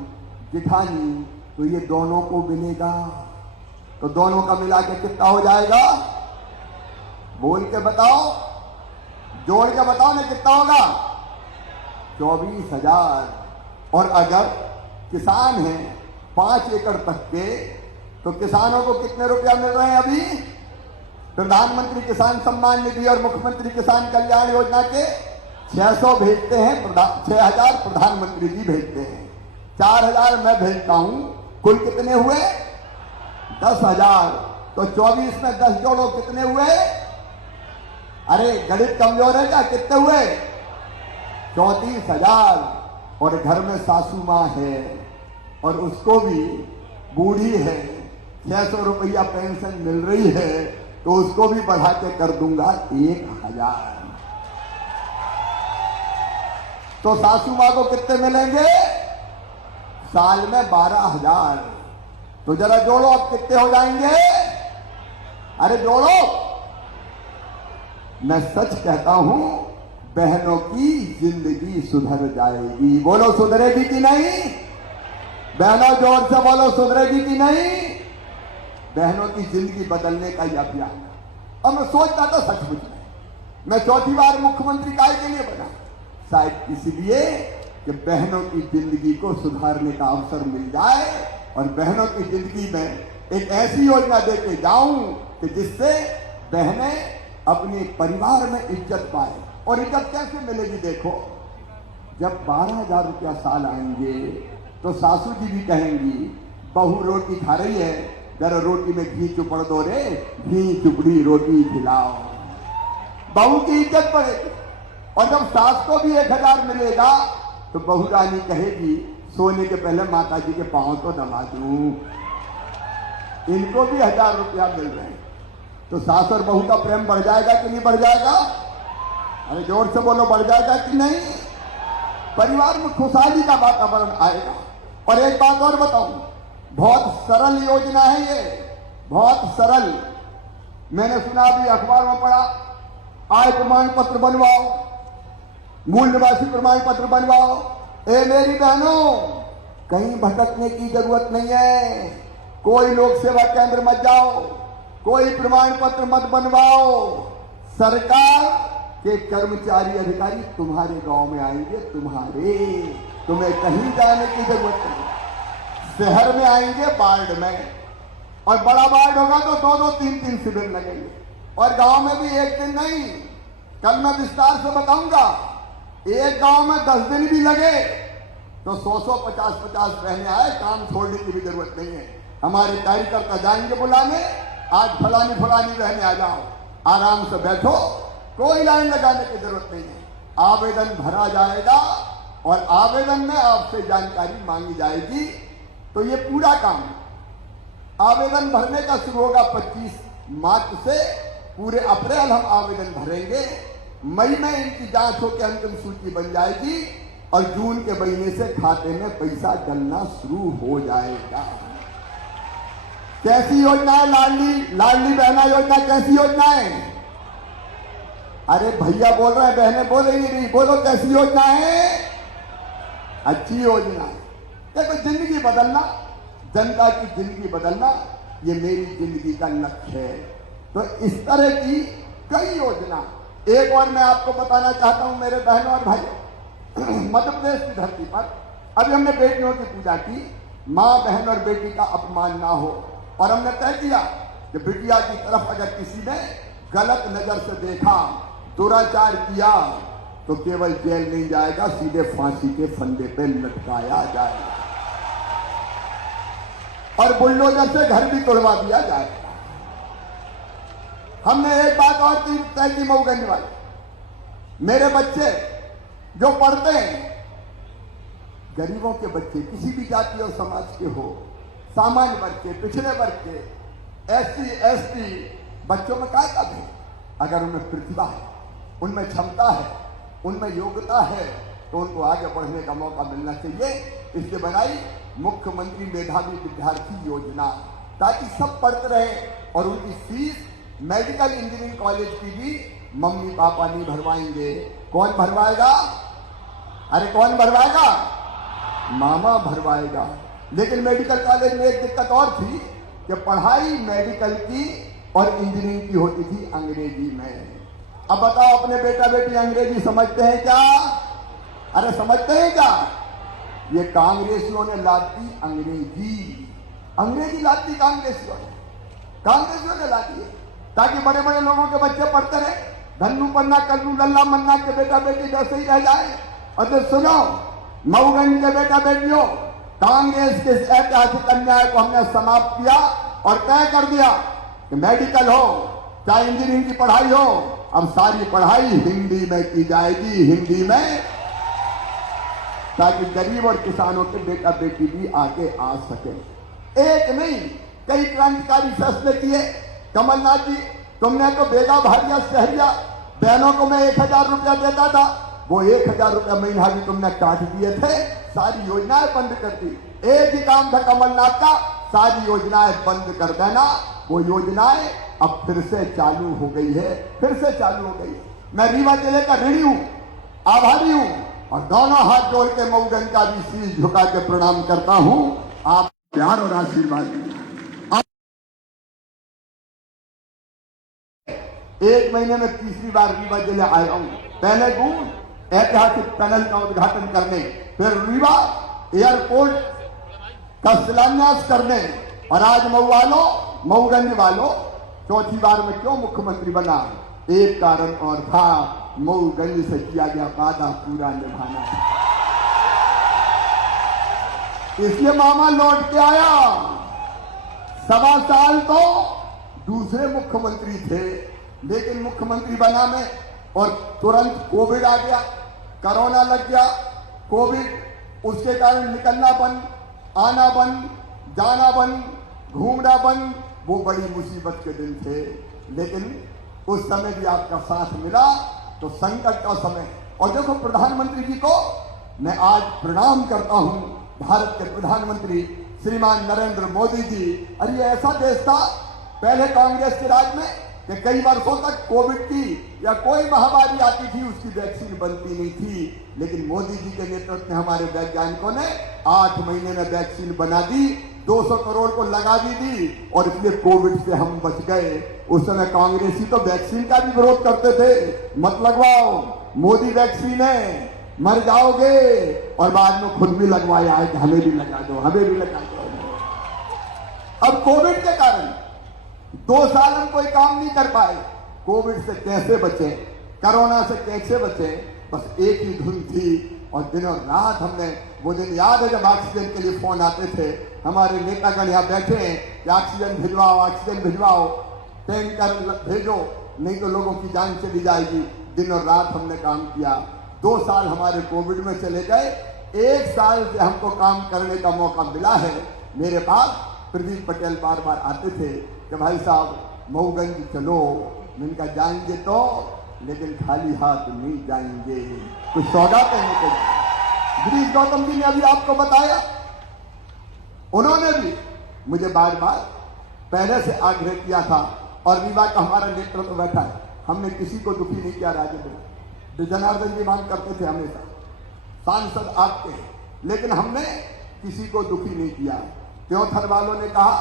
जिठानी, तो ये दोनों को मिलेगा, तो दोनों का मिला के कितना हो जाएगा? बोल के बताओ, जोड़ के बताओ ना, कितना होगा? 24,000। और अगर किसान हैं 5 एकड़ तक के, तो किसानों को कितने रुपया मिल रहे हैं अभी? प्रधानमंत्री किसान सम्मान निधि और मुख्यमंत्री किसान कल्याण योजना के 600 भेजते हैं, 6,000 प्रधानमंत्री जी भेजते हैं, 4,000 मैं भेजता हूं, कुल कितने हुए? 10,000। तो 24 में 10 जोड़ो, कितने हुए? अरे गणित कमजोर है क्या? कितने हुए? 34,000। और घर में सासू मां है और उसको भी बूढ़ी है, 600 रुपया पेंशन मिल रही है, तो उसको भी बढ़ा के कर दूंगा 1,000। तो सासू मां को कितने मिलेंगे? साल में 12,000। तो जरा जोड़ो, अब कितने हो जाएंगे? अरे जोड़ो। मैं सच कहता हूं, बहनों की जिंदगी सुधर जाएगी। बोलो सुधरेगी कि नहीं? बहनों जोर से बोलो, सुधरेगी कि नहीं? बहनों की जिंदगी बदलने का यह अभियान है। और मैं सोचता था सचमुच में, मैं 4थी बार मुख्यमंत्री काय के लिए बना? शायद इसलिए कि बहनों की जिंदगी को सुधारने का अवसर मिल जाए और बहनों की जिंदगी में एक ऐसी योजना देके जाऊं कि जिससे बहनें अपने परिवार में इज्जत पाए। और इज्जत कैसे मिलेगी? देखो, जब 12,000 रुपया साल आएंगे तो सासू जी भी कहेंगी, बहू रोटी खा रही है, जरा रोटी में घी चुपड़ दो रे, घी चुपड़ी रोटी खिलाओ। बहू की इज्जत बढ़ेगी। और जब सास को भी 1,000 मिलेगा तो बहू रानी कहेगी, सोने के पहले माता जी के पांव तो दबा दूं, इनको भी 1,000 रुपया मिल रहे हैं। तो सास और बहू का प्रेम बढ़ जाएगा कि नहीं बढ़ जाएगा? अरे जोर से बोलो, बढ़ जाएगा कि नहीं? परिवार में खुशहाली का वातावरण आएगा। और एक बात और बताऊं, बहुत सरल योजना है ये, बहुत सरल। मैंने सुना, अभी अखबार में पढ़ा, आय प्रमाण पत्र बनवाओ, मूल निवासी प्रमाण पत्र बनवाओ। ए मेरी बहनों, कहीं भटकने की जरूरत नहीं है। कोई लोक सेवा केंद्र मत जाओ, कोई प्रमाण पत्र मत बनवाओ। सरकार के कर्मचारी अधिकारी तुम्हारे गांव में आएंगे, तुम्हें कहीं जाने की जरूरत नहीं। शहर में आएंगे, वार्ड में, और बड़ा वार्ड होगा तो 2-2, 3-3 शिविर लगेंगे। और गांव में भी एक दिन नहीं, कल मैं विस्तार से बताऊंगा। एक गांव में 10 दिन भी लगे तो 100-100, 50-50 बहनें आए, काम छोड़ने की भी जरूरत नहीं है। हमारे कार्यकर्ता जाएंगे बुलाने, आज फलानी बहनें आ जाओ, आराम से बैठो, कोई लाइन लगाने की जरूरत नहीं है। आवेदन भरा जाएगा और आवेदन में आपसे जानकारी मांगी जाएगी। तो ये पूरा काम आवेदन भरने का शुरू होगा 25 मार्च से, पूरे अप्रैल हम आवेदन भरेंगे। मई में इनकी जांच होकर अंतिम सूची बन जाएगी और जून के महीने से खाते में पैसा डलना शुरू हो जाएगा। कैसी योजना है लाडली बहना योजना? कैसी योजना है? अरे भैया बोल रहे हैं, बहनें बोल रही नहीं, बोलो कैसी योजना है? अच्छी योजना है। देखो, जिंदगी बदलना, जनता की जिंदगी बदलना, ये मेरी जिंदगी का लक्ष्य है। तो इस तरह की कई योजना। एक और मैं आपको बताना चाहता हूं मेरे बहनों और भाइयों, मध्य प्रदेश की धरती पर अभी हमने बेटियों की पूजा की, मां बहन और बेटी का अपमान ना हो। और हमने तय किया कि बिटिया की तरफ अगर किसी ने गलत नजर से देखा, दुराचार किया, तो केवल जेल नहीं जाएगा, सीधे फांसी के फंदे पे लटकाया जाएगा और बुलडोजर से घर भी तोड़वा दिया जाएगा। हमने एक बात और तय की मऊगंज वाली, मेरे बच्चे जो पढ़ते हैं, गरीबों के बच्चे, किसी भी जाति और समाज के हो, सामान्य वर्ग के, पिछड़े वर्ग के, SC ST बच्चों में क्या कब है? अगर उनमें प्रतिभा है, उनमें क्षमता है, उनमें योग्यता है, तो उनको आगे बढ़ने का मौका मिलना चाहिए। इसलिए बनाई मुख्यमंत्री मेधावी विद्यार्थी योजना, ताकि सब पढ़ते रहे और उनकी फीस मेडिकल इंजीनियरिंग कॉलेज की भी मम्मी पापा नहीं भरवाएंगे। कौन भरवाएगा? अरे कौन भरवाएगा? मामा भरवाएगा। लेकिन मेडिकल कॉलेज में एक दिक्कत और थी कि पढ़ाई मेडिकल की और इंजीनियरिंग की होती थी अंग्रेजी में। अब बताओ, अपने बेटा बेटी अंग्रेजी समझते हैं क्या? अरे समझते हैं क्या? ये कांग्रेसियों ने लाद दी अंग्रेजी लाद दी कांग्रेसियों ने ला दी, ताकि बड़े बड़े लोगों के बच्चे पढ़ते रहे। धन्नू पन्ना कल्लू लल्ला मन्ना के बेटा बेटी वैसे ही रह जाए। और तो सुनो मऊगंज के बेटा बेटियों, कांग्रेस के इस ऐतिहासिक अन्याय को हमने समाप्त किया और तय कर दिया कि मेडिकल हो चाहे इंजीनियरिंग की पढ़ाई हो, अब सारी पढ़ाई हिंदी में की जाएगी, हिंदी में, ताकि गरीब और किसानों के बेटा बेटी भी आगे आ सके। एक नहीं, कई क्रांतिकारी फैसले किए। कमलनाथ जी, तुमने तो बेगा भारिया शहरिया बहनों को मैं 1000 रुपया देता था, वो 1000 रुपया महीना भी तुमने काट दिए थे, सारी योजनाएं बंद कर दी। एक ही काम था कमलनाथ का, सारी योजनाएं बंद कर देना। वो योजनाएं अब फिर से चालू हो गई है, फिर से चालू हो गई। मैं रीवा जिले का ऋणी हूं, आभारी हूं, और दोनों हाथ जोड़ के मऊगंज का भी शीश झुका के प्रणाम करता हूं। आप प्यार और आशीर्वाद दीजिए। एक महीने में तीसरी बार रीवा जिले आया हूं। पहले दूर ऐतिहासिक टनल का उद्घाटन करने, फिर रीवा एयरपोर्ट का शिलान्यास करने, और आज मऊगंज वालों चौथी बार में क्यों मुख्यमंत्री बना? एक कारण और था, मऊगंज से किया गया वादा पूरा निभाना था, इसलिए मामा लौट के आया। 1.25 साल तो दूसरे मुख्यमंत्री थे, लेकिन मुख्यमंत्री बना में और तुरंत कोविड आ गया, कोरोना लग गया। कोविड, उसके कारण निकलना बंद, आना बंद, जाना बंद, घूमना बंद, वो बड़ी मुसीबत के दिन थे। लेकिन उस समय भी आपका साथ मिला, तो संकट का समय। और देखो, प्रधानमंत्री जी को मैं आज प्रणाम करता हूं, भारत के प्रधानमंत्री श्रीमान नरेंद्र मोदी जी। अरे ये ऐसा देश था पहले कांग्रेस के राज में कि कई वर्षों तक कोविड की या कोई महामारी आती थी, उसकी वैक्सीन बनती नहीं थी। लेकिन मोदी जी के नेतृत्व में हमारे वैज्ञानिकों ने 8 महीने में वैक्सीन बना दी, 200 करोड़ को लगा भी दी, और इसलिए कोविड से हम बच गए। उस समय कांग्रेसी तो वैक्सीन का भी विरोध करते थे, मत लगवाओ, मोदी वैक्सीन है, मर जाओगे, और बाद में खुद भी लगवाया है कि हमें भी लगा दो, हमें भी लगा दो। अब कोविड के कारण 2 साल हम कोई काम नहीं कर पाए। कोविड से कैसे बचे, कोरोना से कैसे बचे, बस एक ही धुन थी। और दिनों रात हमने, वो दिन याद है जब ऑक्सीजन के लिए फोन आते थे, हमारे नेतागण यहाँ बैठे हैं कि ऑक्सीजन भिजवाओ, ऑक्सीजन भिजवाओ, टैंकर भेजो, नहीं तो लोगों की जान चली जाएगी। दिन और रात हमने काम किया। 2 साल हमारे कोविड में चले गए, 1 साल से हमको काम करने का मौका मिला है। मेरे पास प्रदीप पटेल बार बार आते थे कि भाई साहब मऊगंज चलो, इनका जाएंगे तो, लेकिन खाली हाथ नहीं जाएंगे, कुछ सौगातें लेके जाएंगे। गिरीश गौतम जी ने अभी आपको बताया, उन्होंने भी मुझे बार बार पहले से आग्रह किया था, और रीवा का हमारा नेतृत्व बैठा है, हमने किसी को दुखी नहीं किया। राज्य जनार्दन जी मांग करते थे हमेशा, सांसद आपके, लेकिन हमने किसी को दुखी नहीं किया। त्योथर वालों ने कहा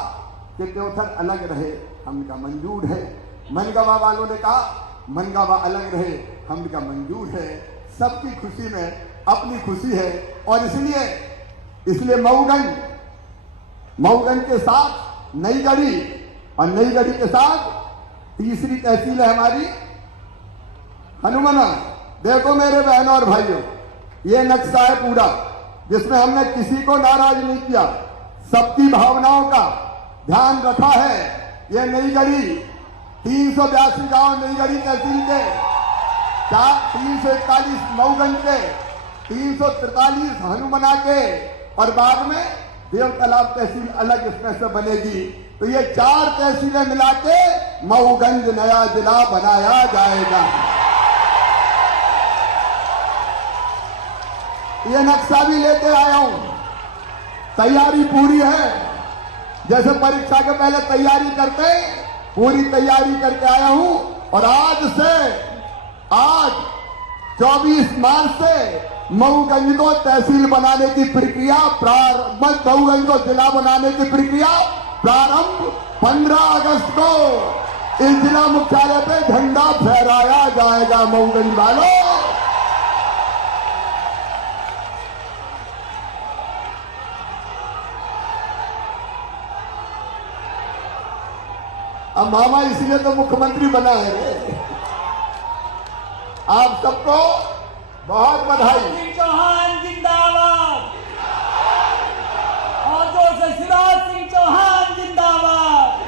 कि त्योथर अलग रहे, हमने कहा मंजूर है। मनगावा वालों ने कहा मनगावा अलग रहे, हमने कहा मंजूर है। सबकी खुशी में अपनी खुशी है, और इसलिए मऊगंज के साथ नई गढ़ी, और नई गढ़ी के साथ तीसरी तहसील है हमारी हनुमाना। देखो मेरे बहनों और भाइयों, ये नक्शा है पूरा, जिसमें हमने किसी को नाराज नहीं किया, सबकी भावनाओं का ध्यान रखा है। ये नई गढ़ी 382 गांव नई गढ़ी तहसील के 341 मऊगंज के, 343 हनुमना के, और बाद में देव तालाब तहसील अलग इसमें से बनेगी। तो ये 4 तहसीलें मिला के मऊगंज नया जिला बनाया जाएगा। ये नक्शा भी लेके आया हूं, तैयारी पूरी है। जैसे परीक्षा के पहले तैयारी करते हैं, पूरी तैयारी करके आया हूं। और आज 24 मार्च से मऊगंज को तहसील बनाने की प्रक्रिया प्रारंभ, मऊगंज को जिला बनाने की प्रक्रिया प्रारंभ 15 अगस्त को इस जिला मुख्यालय पे झंडा फहराया जाएगा। मऊगंज वालों, अब मामा इसलिए तो मुख्यमंत्री बना है रे। आप सबको बहुत बधाई। चौहान जिंदाबाद, और जो से शिवराज सिंह चौहान जिंदाबाद,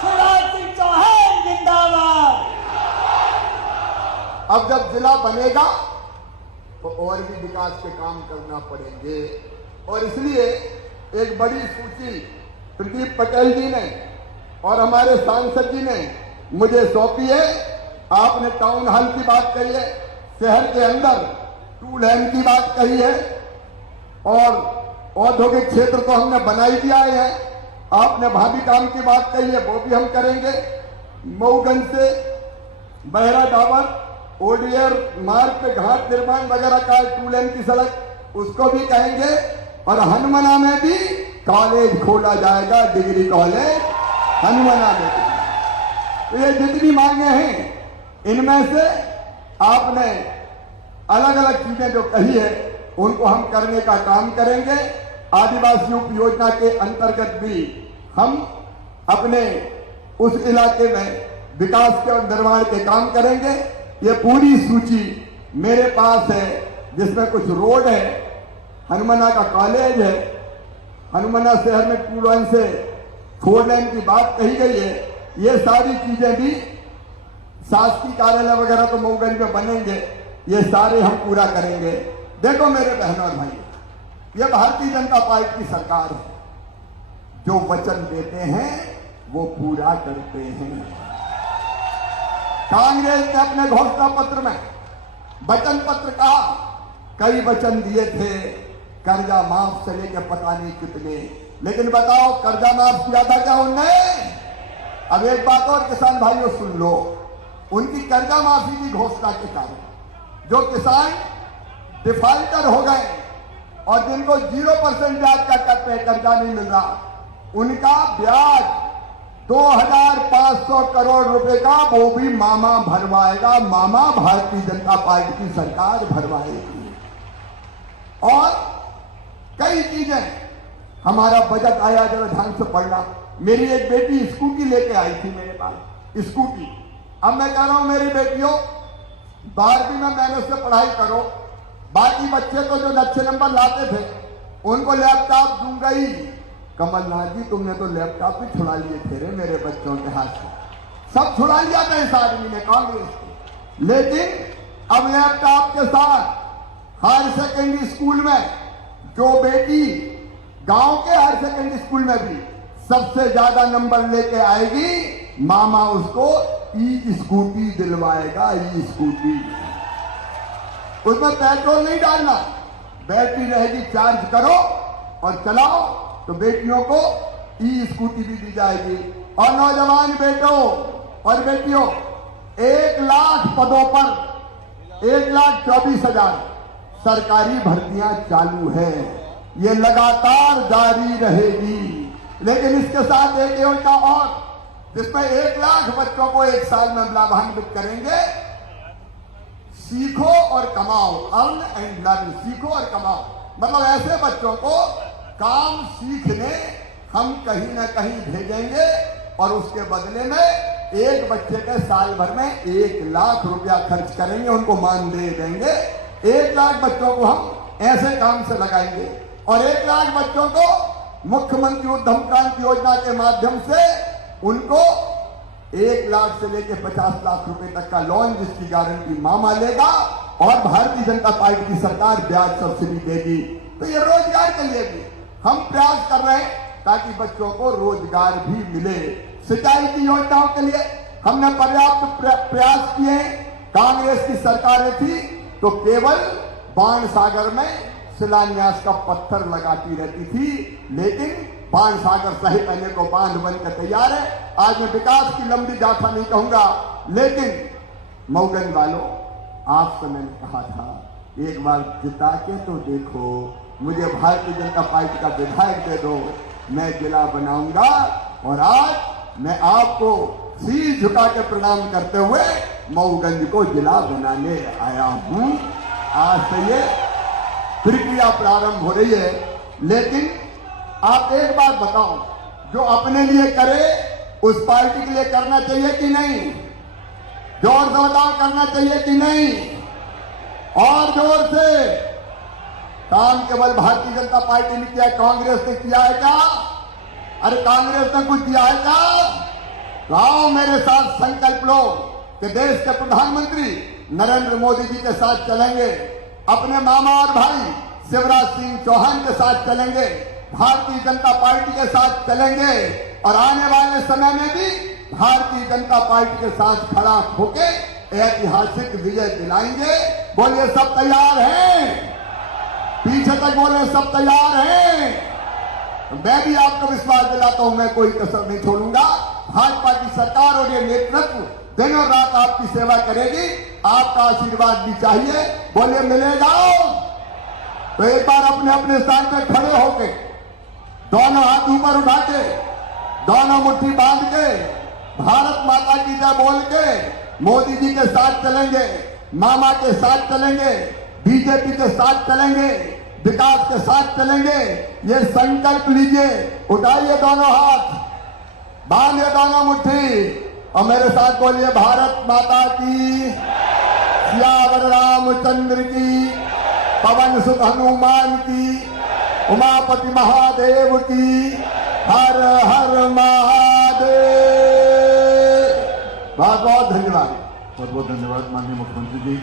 शिवराज सिंह चौहान जिंदाबाद। अब जब जिला बनेगा तो और भी विकास के काम करना पड़ेंगे, और इसलिए एक बड़ी सूची प्रदीप पटेल जी ने और हमारे सांसद जी ने मुझे सौंपी है। आपने टाउन हॉल की बात कही है, शहर के अंदर 2 लेन की बात कही है, और औद्योगिक क्षेत्र तो हमने बना ही दिया है। आपने भावी काम की बात कही है, वो भी हम करेंगे। मऊगंज से बहरा डाबर ओडियर मार्ग पे घाट निर्माण वगैरह का 2 लेन की सड़क, उसको भी कहेंगे। और हनुमना में भी कॉलेज खोला जाएगा, डिग्री कॉलेज हनुमना में। तो ये जितनी मांगे हैं, इनमें से आपने अलग अलग चीजें जो कही है उनको हम करने का काम करेंगे। आदिवासी उप योजना के अंतर्गत भी हम अपने उस इलाके में विकास के और निर्माण के काम करेंगे। ये पूरी सूची मेरे पास है, जिसमें कुछ रोड है, हनुमना का कॉलेज है, हनुमना शहर में 2 लेन से 4 लेन की बात कही गई है। ये सारी चीजें भी, शासकीय कार्यालय वगैरह तो मऊगंज में बनेंगे, ये सारे हम पूरा करेंगे। देखो मेरे बहनों और भाई, ये भारतीय जनता पार्टी की सरकार है। जो वचन देते हैं वो पूरा करते हैं। कांग्रेस ने अपने घोषणा पत्र में, वचन पत्र कहा, कई वचन दिए थे, कर्जा माफ से लेकर पता नहीं कितने, लेकिन बताओ कर्जा माफ किया था क्या उनने? अब एक बात और किसान भाइयों सुन लो, उनकी कर्जा माफी की घोषणा के कारण जो किसान डिफॉल्टर हो गए और जिनको 0% ब्याज का कर्जा नहीं मिल रहा, उनका ब्याज 2500 करोड़ रुपए का वो भी मामा भरवाएगा। मामा भारतीय जनता पार्टी की सरकार भरवाएगी। और कई चीजें, हमारा बजट आया, जरा ध्यान से पढ़ना। मेरी एक बेटी स्कूटी लेके आई थी मेरे पास, स्कूटी। अब मैं कह रहा हूं मेरी बेटियों, 12वीं में मेहनत से पढ़ाई करो, बाकी बच्चे को जो अच्छे नंबर लाते थे उनको लैपटॉप दूंगा ही। कमलनाथ जी, तुमने तो लैपटॉप भी छुड़ा लिए थे रे मेरे बच्चों के हाथ से, सब छुड़ा लिया था इस आदमी ने, कांग्रेस ने। लेकिन अब लैपटॉप के साथ हायर सेकेंडरी स्कूल में जो बेटी गांव के हायर सेकेंडरी स्कूल में भी सबसे ज्यादा नंबर लेके आएगी, मामा उसको ई स्कूटी दिलवाएगा। ई स्कूटी, उसमें पेट्रोल नहीं डालना, बैटरी रहेगी, चार्ज करो और चलाओ, तो बेटियों को ई स्कूटी भी दी जाएगी। और नौजवान बेटों और बेटियों, 1 लाख पदों पर 1,24,000 सरकारी भर्तियां चालू है, ये लगातार जारी रहेगी। लेकिन इसके साथ एक योजना और, जिसमें 1 लाख बच्चों को 1 साल में लाभान्वित करेंगे। सीखो और कमाओ, अर्न एंड लर्न, सीखो और कमाओ। मतलब ऐसे बच्चों को काम सीखने हम कहीं ना कहीं भेजेंगे और उसके बदले में एक बच्चे के साल भर में 1 लाख रुपया खर्च करेंगे, उनको मान दे देंगे। 1 लाख बच्चों को हम ऐसे काम से लगाएंगे और 1 लाख बच्चों को मुख्यमंत्री उद्यम क्रांति योजना के माध्यम से उनको 1 लाख से लेकर 50 लाख रुपए तक का लोन जिसकी गारंटी मामा लेगा और भारतीय जनता पार्टी की सरकार ब्याज सब्सिडी देगी। तो ये रोजगार के लिए भी हम प्रयास कर रहे हैं ताकि बच्चों को रोजगार भी मिले। सिंचाई की योजनाओं के लिए हमने पर्याप्त प्रयास किए। कांग्रेस की सरकारें थी तो केवल बाणसागर में शिलान्यास का पत्थर लगाती रहती थी, लेकिन बाणसागर सहित अन्य को बांध बनकर तैयार है। आज मैं विकास की लंबी गाथा नहीं कहूंगा, लेकिन मऊगंज वालों, आपसे मैंने कहा था एक बार जिता के तो देखो, मुझे भारतीय जनता पार्टी का विधायक दे दो, मैं जिला बनाऊंगा। और आज मैं आपको शीश झुका के प्रणाम करते हुए मऊगंज को जिला बनाने आया हूं। आज से ये प्रक्रिया प्रारंभ हो रही है, लेकिन आप एक बात बताओ, जो अपने लिए करे उस पार्टी के लिए करना चाहिए कि नहीं? जोर से बताओ, करना चाहिए कि नहीं? और जोर से। काम केवल भारतीय जनता पार्टी ने किया, कांग्रेस ने किया है क्या? अरे कांग्रेस ने कुछ किया है क्या? तो आओ मेरे साथ संकल्प लो कि देश के प्रधानमंत्री नरेंद्र मोदी जी के साथ चलेंगे, अपने मामा और भाई शिवराज सिंह चौहान के साथ चलेंगे, भारतीय जनता पार्टी के साथ चलेंगे और आने वाले समय में भी भारतीय जनता पार्टी के साथ खड़ा होकर ऐतिहासिक विजय दिलाएंगे। बोलिए सब तैयार हैं? पीछे तक बोले सब तैयार हैं? मैं भी आपको विश्वास दिलाता हूं, मैं कोई कसर नहीं छोड़ूंगा। भाजपा की सरकार और ये नेतृत्व दिन और रात आपकी सेवा करेगी। आपका आशीर्वाद भी चाहिए। बोलिए मिलेगा? तो एक बार अपने अपने स्थान पे खड़े होके दोनों हाथ ऊपर उठा के, दोनों मुट्ठी बांध के, भारत माता की जय बोल के मोदी जी के साथ चलेंगे, मामा के साथ चलेंगे, बीजेपी के साथ चलेंगे, विकास के साथ चलेंगे। ये संकल्प लीजिए, उठाइए दोनों हाथ, बांधिए दोनों मुट्ठी और मेरे साथ बोलिए भारत माता की, सियावर रामचंद्र की, पवन सुत हनुमान की, उमापति महादेव की, हर हर महादेव। बहुत बहुत धन्यवाद। बहुत बहुत धन्यवाद माननीय मुख्यमंत्री जी।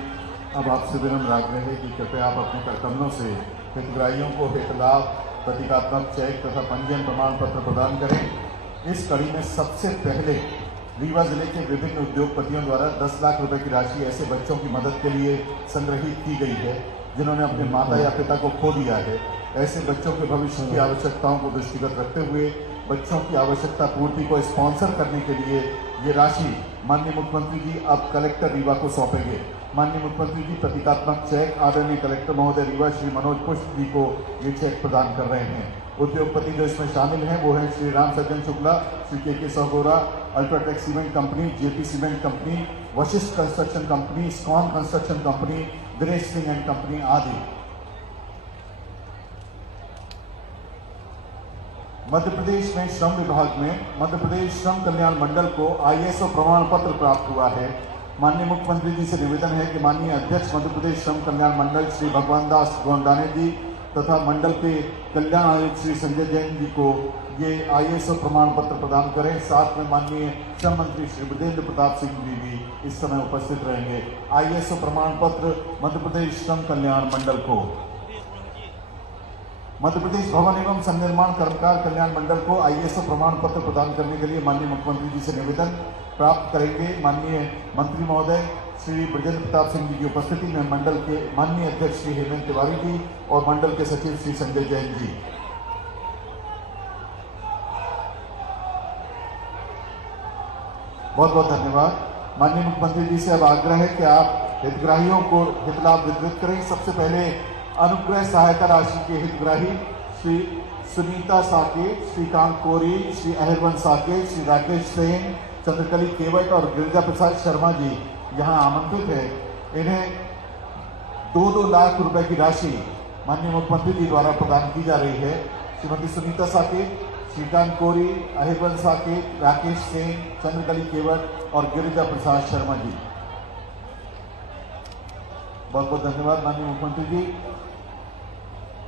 अब आपसे विनम्र आग्रह है कि कृपया आप अपने कर्तव्यों से हितग्राहियों को हित लाभ, प्रतीकात्मक चेक तथा पंजीयन प्रमाण पत्र प्रदान करें। इस कड़ी में सबसे पहले रीवा जिले के विभिन्न उद्योगपतियों द्वारा 10 लाख रुपए की राशि ऐसे बच्चों की मदद के लिए संग्रहित की गई है जिन्होंने अपने माता या पिता को खो दिया है। ऐसे बच्चों के भविष्य की आवश्यकताओं को दृष्टिगत रखते हुए बच्चों की आवश्यकता पूर्ति को स्पॉन्सर करने के लिए ये राशि माननीय मुख्यमंत्री जी अब कलेक्टर रीवा को सौंपेंगे। माननीय मुख्यमंत्री जी प्रतीकात्मक चेक आदरणीय कलेक्टर महोदय रीवा श्री मनोज पुष्प जी को ये चेक प्रदान कर रहे हैं। उद्योगपति जो इसमें शामिल हैं वो हैं श्री राम सज्जन Shukla, Shri K Sahgora, UltraTech cement company, JP cement company, Vashishtha construction company, Scon construction company, Dinesh Singh and company आदि। मध्य प्रदेश में श्रम विभाग में मध्य प्रदेश श्रम कल्याण मंडल को ISO प्रमाण पत्र प्राप्त हुआ है। माननीय मुख्यमंत्री जी से निवेदन है कि माननीय अध्यक्ष मध्य प्रदेश श्रम कल्याण मंडल श्री भगवान दास गोंडाने जी तथा मंडल के कल्याण आयुक्त श्री संजय जैन जी को ये ISO प्रमाण पत्र प्रदान करें। साथ में माननीय श्रम मंत्री श्री ब्रजेंद्र प्रताप सिंह जी भी इस समय उपस्थित रहेंगे। ISO प्रमाण पत्र मध्य प्रदेश श्रम कल्याण मंडल को। मध्य प्रदेश भवन एवं संनिर्माण कर्मकार कल्याण मंडल को ISO प्रमाण पत्र प्रदान करने के लिए माननीय मुख्यमंत्री जी से निवेदन प्राप्त करेंगे। माननीय मंत्री महोदय श्री ब्रजेंद्र प्रताप सिंह जी की उपस्थिति में मंडल के माननीय अध्यक्ष श्री हेमंत तिवारी जी और मंडल के सचिव श्री संजय जैन जी। बहुत बहुत धन्यवाद। माननीय मुख्यमंत्री जी से अब आग्रह है कि आप हितग्राहियों को हित लाभ वितरित करें। सबसे पहले अनुग्रह सहायता राशि के हितग्राही श्री सुनीता साकेत, श्रीकांत कोरी, श्री अहिरवंश साकेत, श्री राकेश सेन, चंद्रकली केवट और गिरिजा प्रसाद शर्मा जी यहाँ आमंत्रित है। इन्हें 2-2 लाख रुपए की राशि माननीय मुख्यमंत्री जी द्वारा प्रदान की जा रही है। श्रीमती सुनीता साकेत, श्रीकांत कोरी, अहिरवंश साकेत, राकेश सेन, चंद्रकली केवट और गिरिजा प्रसाद शर्मा जी। बहुत बहुत धन्यवाद माननीय मुख्यमंत्री जी।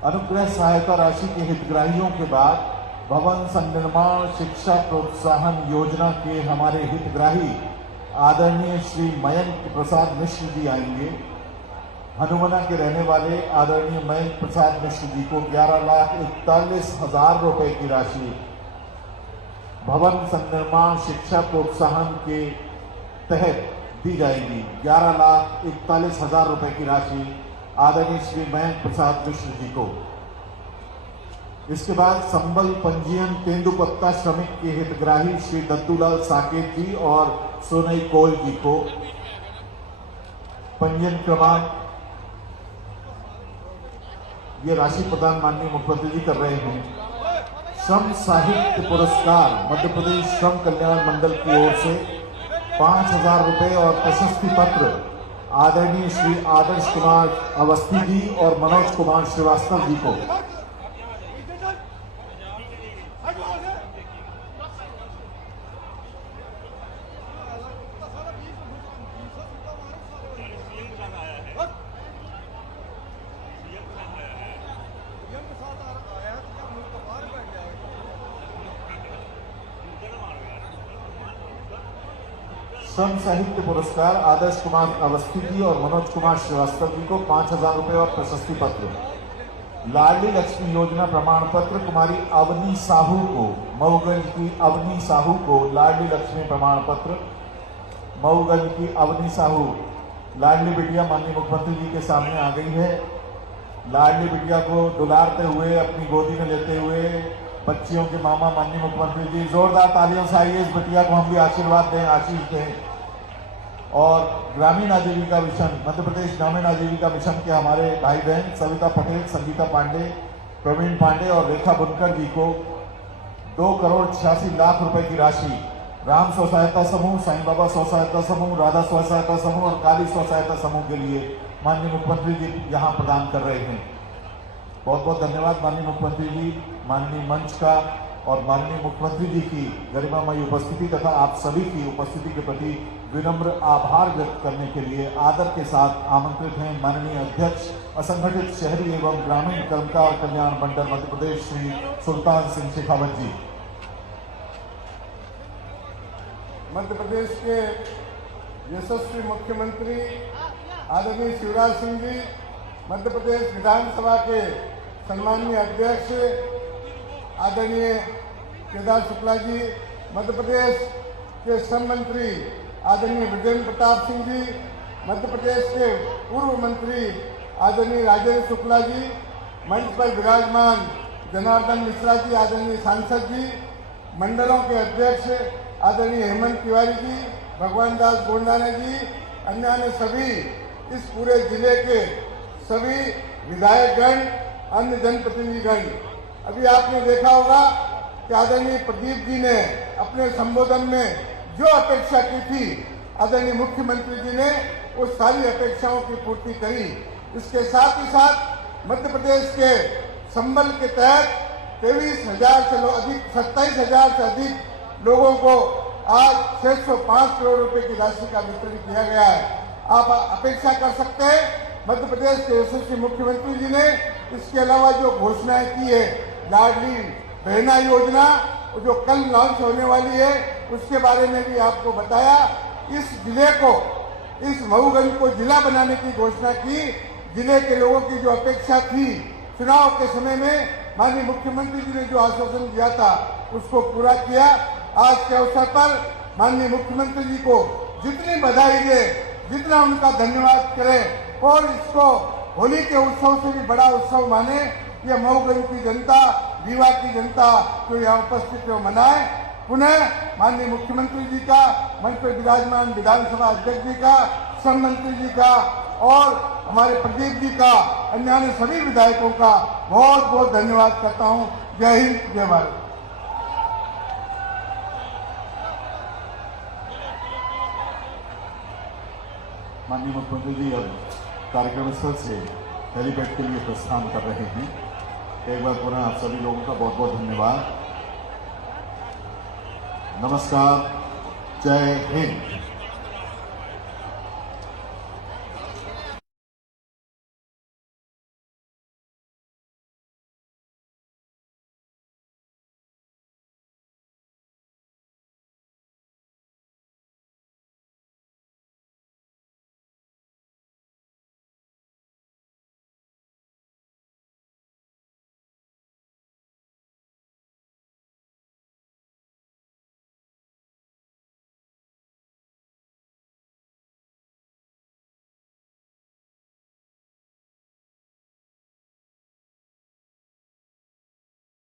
अनुग्रह सहायता राशि के हितग्राहियों के बाद भवन संनिर्माण शिक्षा प्रोत्साहन योजना के हमारे हितग्राही आदरणीय श्री मयंक प्रसाद मिश्र जी आएंगे। हनुमना के रहने वाले आदरणीय मयंक प्रसाद मिश्र जी को 11,41,000 रुपए की राशि भवन संनिर्माण शिक्षा प्रोत्साहन के तहत दी जाएगी। 11,41,000 रुपए की राशि आदरणीय श्री मयंक प्रसाद मिश्र जी को। इसके बाद संबल पंजीयन तेंदुपत्ता श्रमिक के हितग्राही श्री दत्तूलाल साकेत जी और सोनई कोल जी को पंजीयन क्रमांक ये राशि प्रदान माननीय मुख्यमंत्री जी कर रहे हैं। श्रम साहित्य पुरस्कार मध्य प्रदेश श्रम कल्याण मंडल की ओर से 5,000 रुपए और प्रशस्ति पत्र आदरणीय श्री आदर्श कुमार अवस्थी जी और मनोज कुमार श्रीवास्तव जी को। श्रम साहित्य पुरस्कार आदर्श कुमार अवस्थी जी और मनोज कुमार श्रीवास्तव जी को 5,000 रुपए और प्रशस्ति पत्र। लाडली लक्ष्मी योजना प्रमाण पत्र कुमारी अवनी साहू को, मऊगंज की अवनी साहू को लाडली लक्ष्मी प्रमाण पत्र। मऊगंज की अवनी साहू लाडली बिटिया माननीय मुख्यमंत्री जी के सामने आ गई है। लाडली बिटिया को दुलारते हुए अपनी गोदी में लेते हुए बच्चियों के मामा माननीय मुख्यमंत्री जी जोरदार तालियों से आइए, इस बिटिया को हम भी आशीर्वाद दें, आशीष दें। और ग्रामीण आजीविका मिशन मध्य प्रदेश ग्रामीण आजीविका मिशन के हमारे भाई बहन सविता पटेल, संगीता पांडे, प्रवीण पांडे और रेखा बुनकर जी को 2,86,00,000 रुपए की राशि राम स्व सहायता समूह, साईं बाबा स्व सहायता समूह, राधा स्व सहायता समूह और काली स्व सहायता समूह के लिए माननीय मुख्यमंत्री जी यहाँ प्रदान कर रहे हैं। बहुत बहुत धन्यवाद माननीय मुख्यमंत्री जी, माननीय मंच का और माननीय मुख्यमंत्री जी की गरिमामयी उपस्थिति तथा आप सभी की उपस्थिति के प्रति विनम्र आभार व्यक्त करने के लिए आदर के साथ आमंत्रित हैं माननीय अध्यक्ष असंगठित शहरी एवं ग्रामीण कर्मकार कल्याण मंडल मध्य प्रदेश श्री सुल्तान सिंह शेखावत जी। मध्य प्रदेश के यशस्वी मुख्यमंत्री आदरणीय शिवराज सिंह जी, मध्य प्रदेश विधानसभा के सम्माननीय अध्यक्ष आदरणीय केदार शुक्ला जी, मध्य प्रदेश के श्रम मंत्री आदरणीय विजेंद्र प्रताप सिंह जी, मध्य प्रदेश के पूर्व मंत्री आदरणीय राजेंद्र शुक्ला जी, मंच पर विराजमान जनार्दन मिश्रा जी, आदरणीय सांसद जी, मंडलों के अध्यक्ष आदरणीय हेमंत तिवारी जी, भगवान दास गोंडाने जी, अन्य सभी इस पूरे जिले के सभी विधायकगण, अन्य जनप्रतिनिधिगण। अभी आपने देखा होगा कि आदरणीय प्रदीप जी ने अपने संबोधन में जो अपेक्षा की थी आदरणीय मुख्यमंत्री जी ने वो सारी अपेक्षाओं की पूर्ति करी। इसके साथ ही साथ मध्य प्रदेश के संबल के तहत 23,000 से अधिक 27,000 से अधिक लोगों को आज 605 करोड़ रुपए की राशि का वितरण किया गया है। आप अपेक्षा कर सकते हैं मध्य प्रदेश के यशस्वी मुख्यमंत्री जी ने इसके अलावा जो घोषणाएं की है, लाडली बहना योजना जो कल लॉन्च होने वाली है उसके बारे में भी आपको बताया। इस जिले को, इस मऊगंज को जिला बनाने की घोषणा की। जिले के लोगों की जो अपेक्षा थी चुनाव के समय में माननीय मुख्यमंत्री जी ने जो आश्वासन दिया था उसको पूरा किया। आज के अवसर पर माननीय मुख्यमंत्री जी को जितनी बधाई दे, जितना उनका धन्यवाद करें और इसको होली के उत्सव से भी बड़ा उत्सव माने। यह मऊगंज की जनता, रीवा की जनता जो यहाँ उपस्थित है मनाए। पुनः माननीय मुख्यमंत्री जी का, मंच पर विराजमान विधानसभा अध्यक्ष जी का, श्रम मंत्री जी का और हमारे प्रदीप जी का, अन्य सभी विधायकों का बहुत बहुत धन्यवाद करता हूँ। जय हिंद, जय भारत। माननीय मुख्यमंत्री जी अब कार्यक्रम स्थल से हेलीपैड के लिए प्रस्थान कर रहे हैं। एक बार पुनः आप सभी लोगों का बहुत बहुत धन्यवाद। नमस्कार, जय हिंद।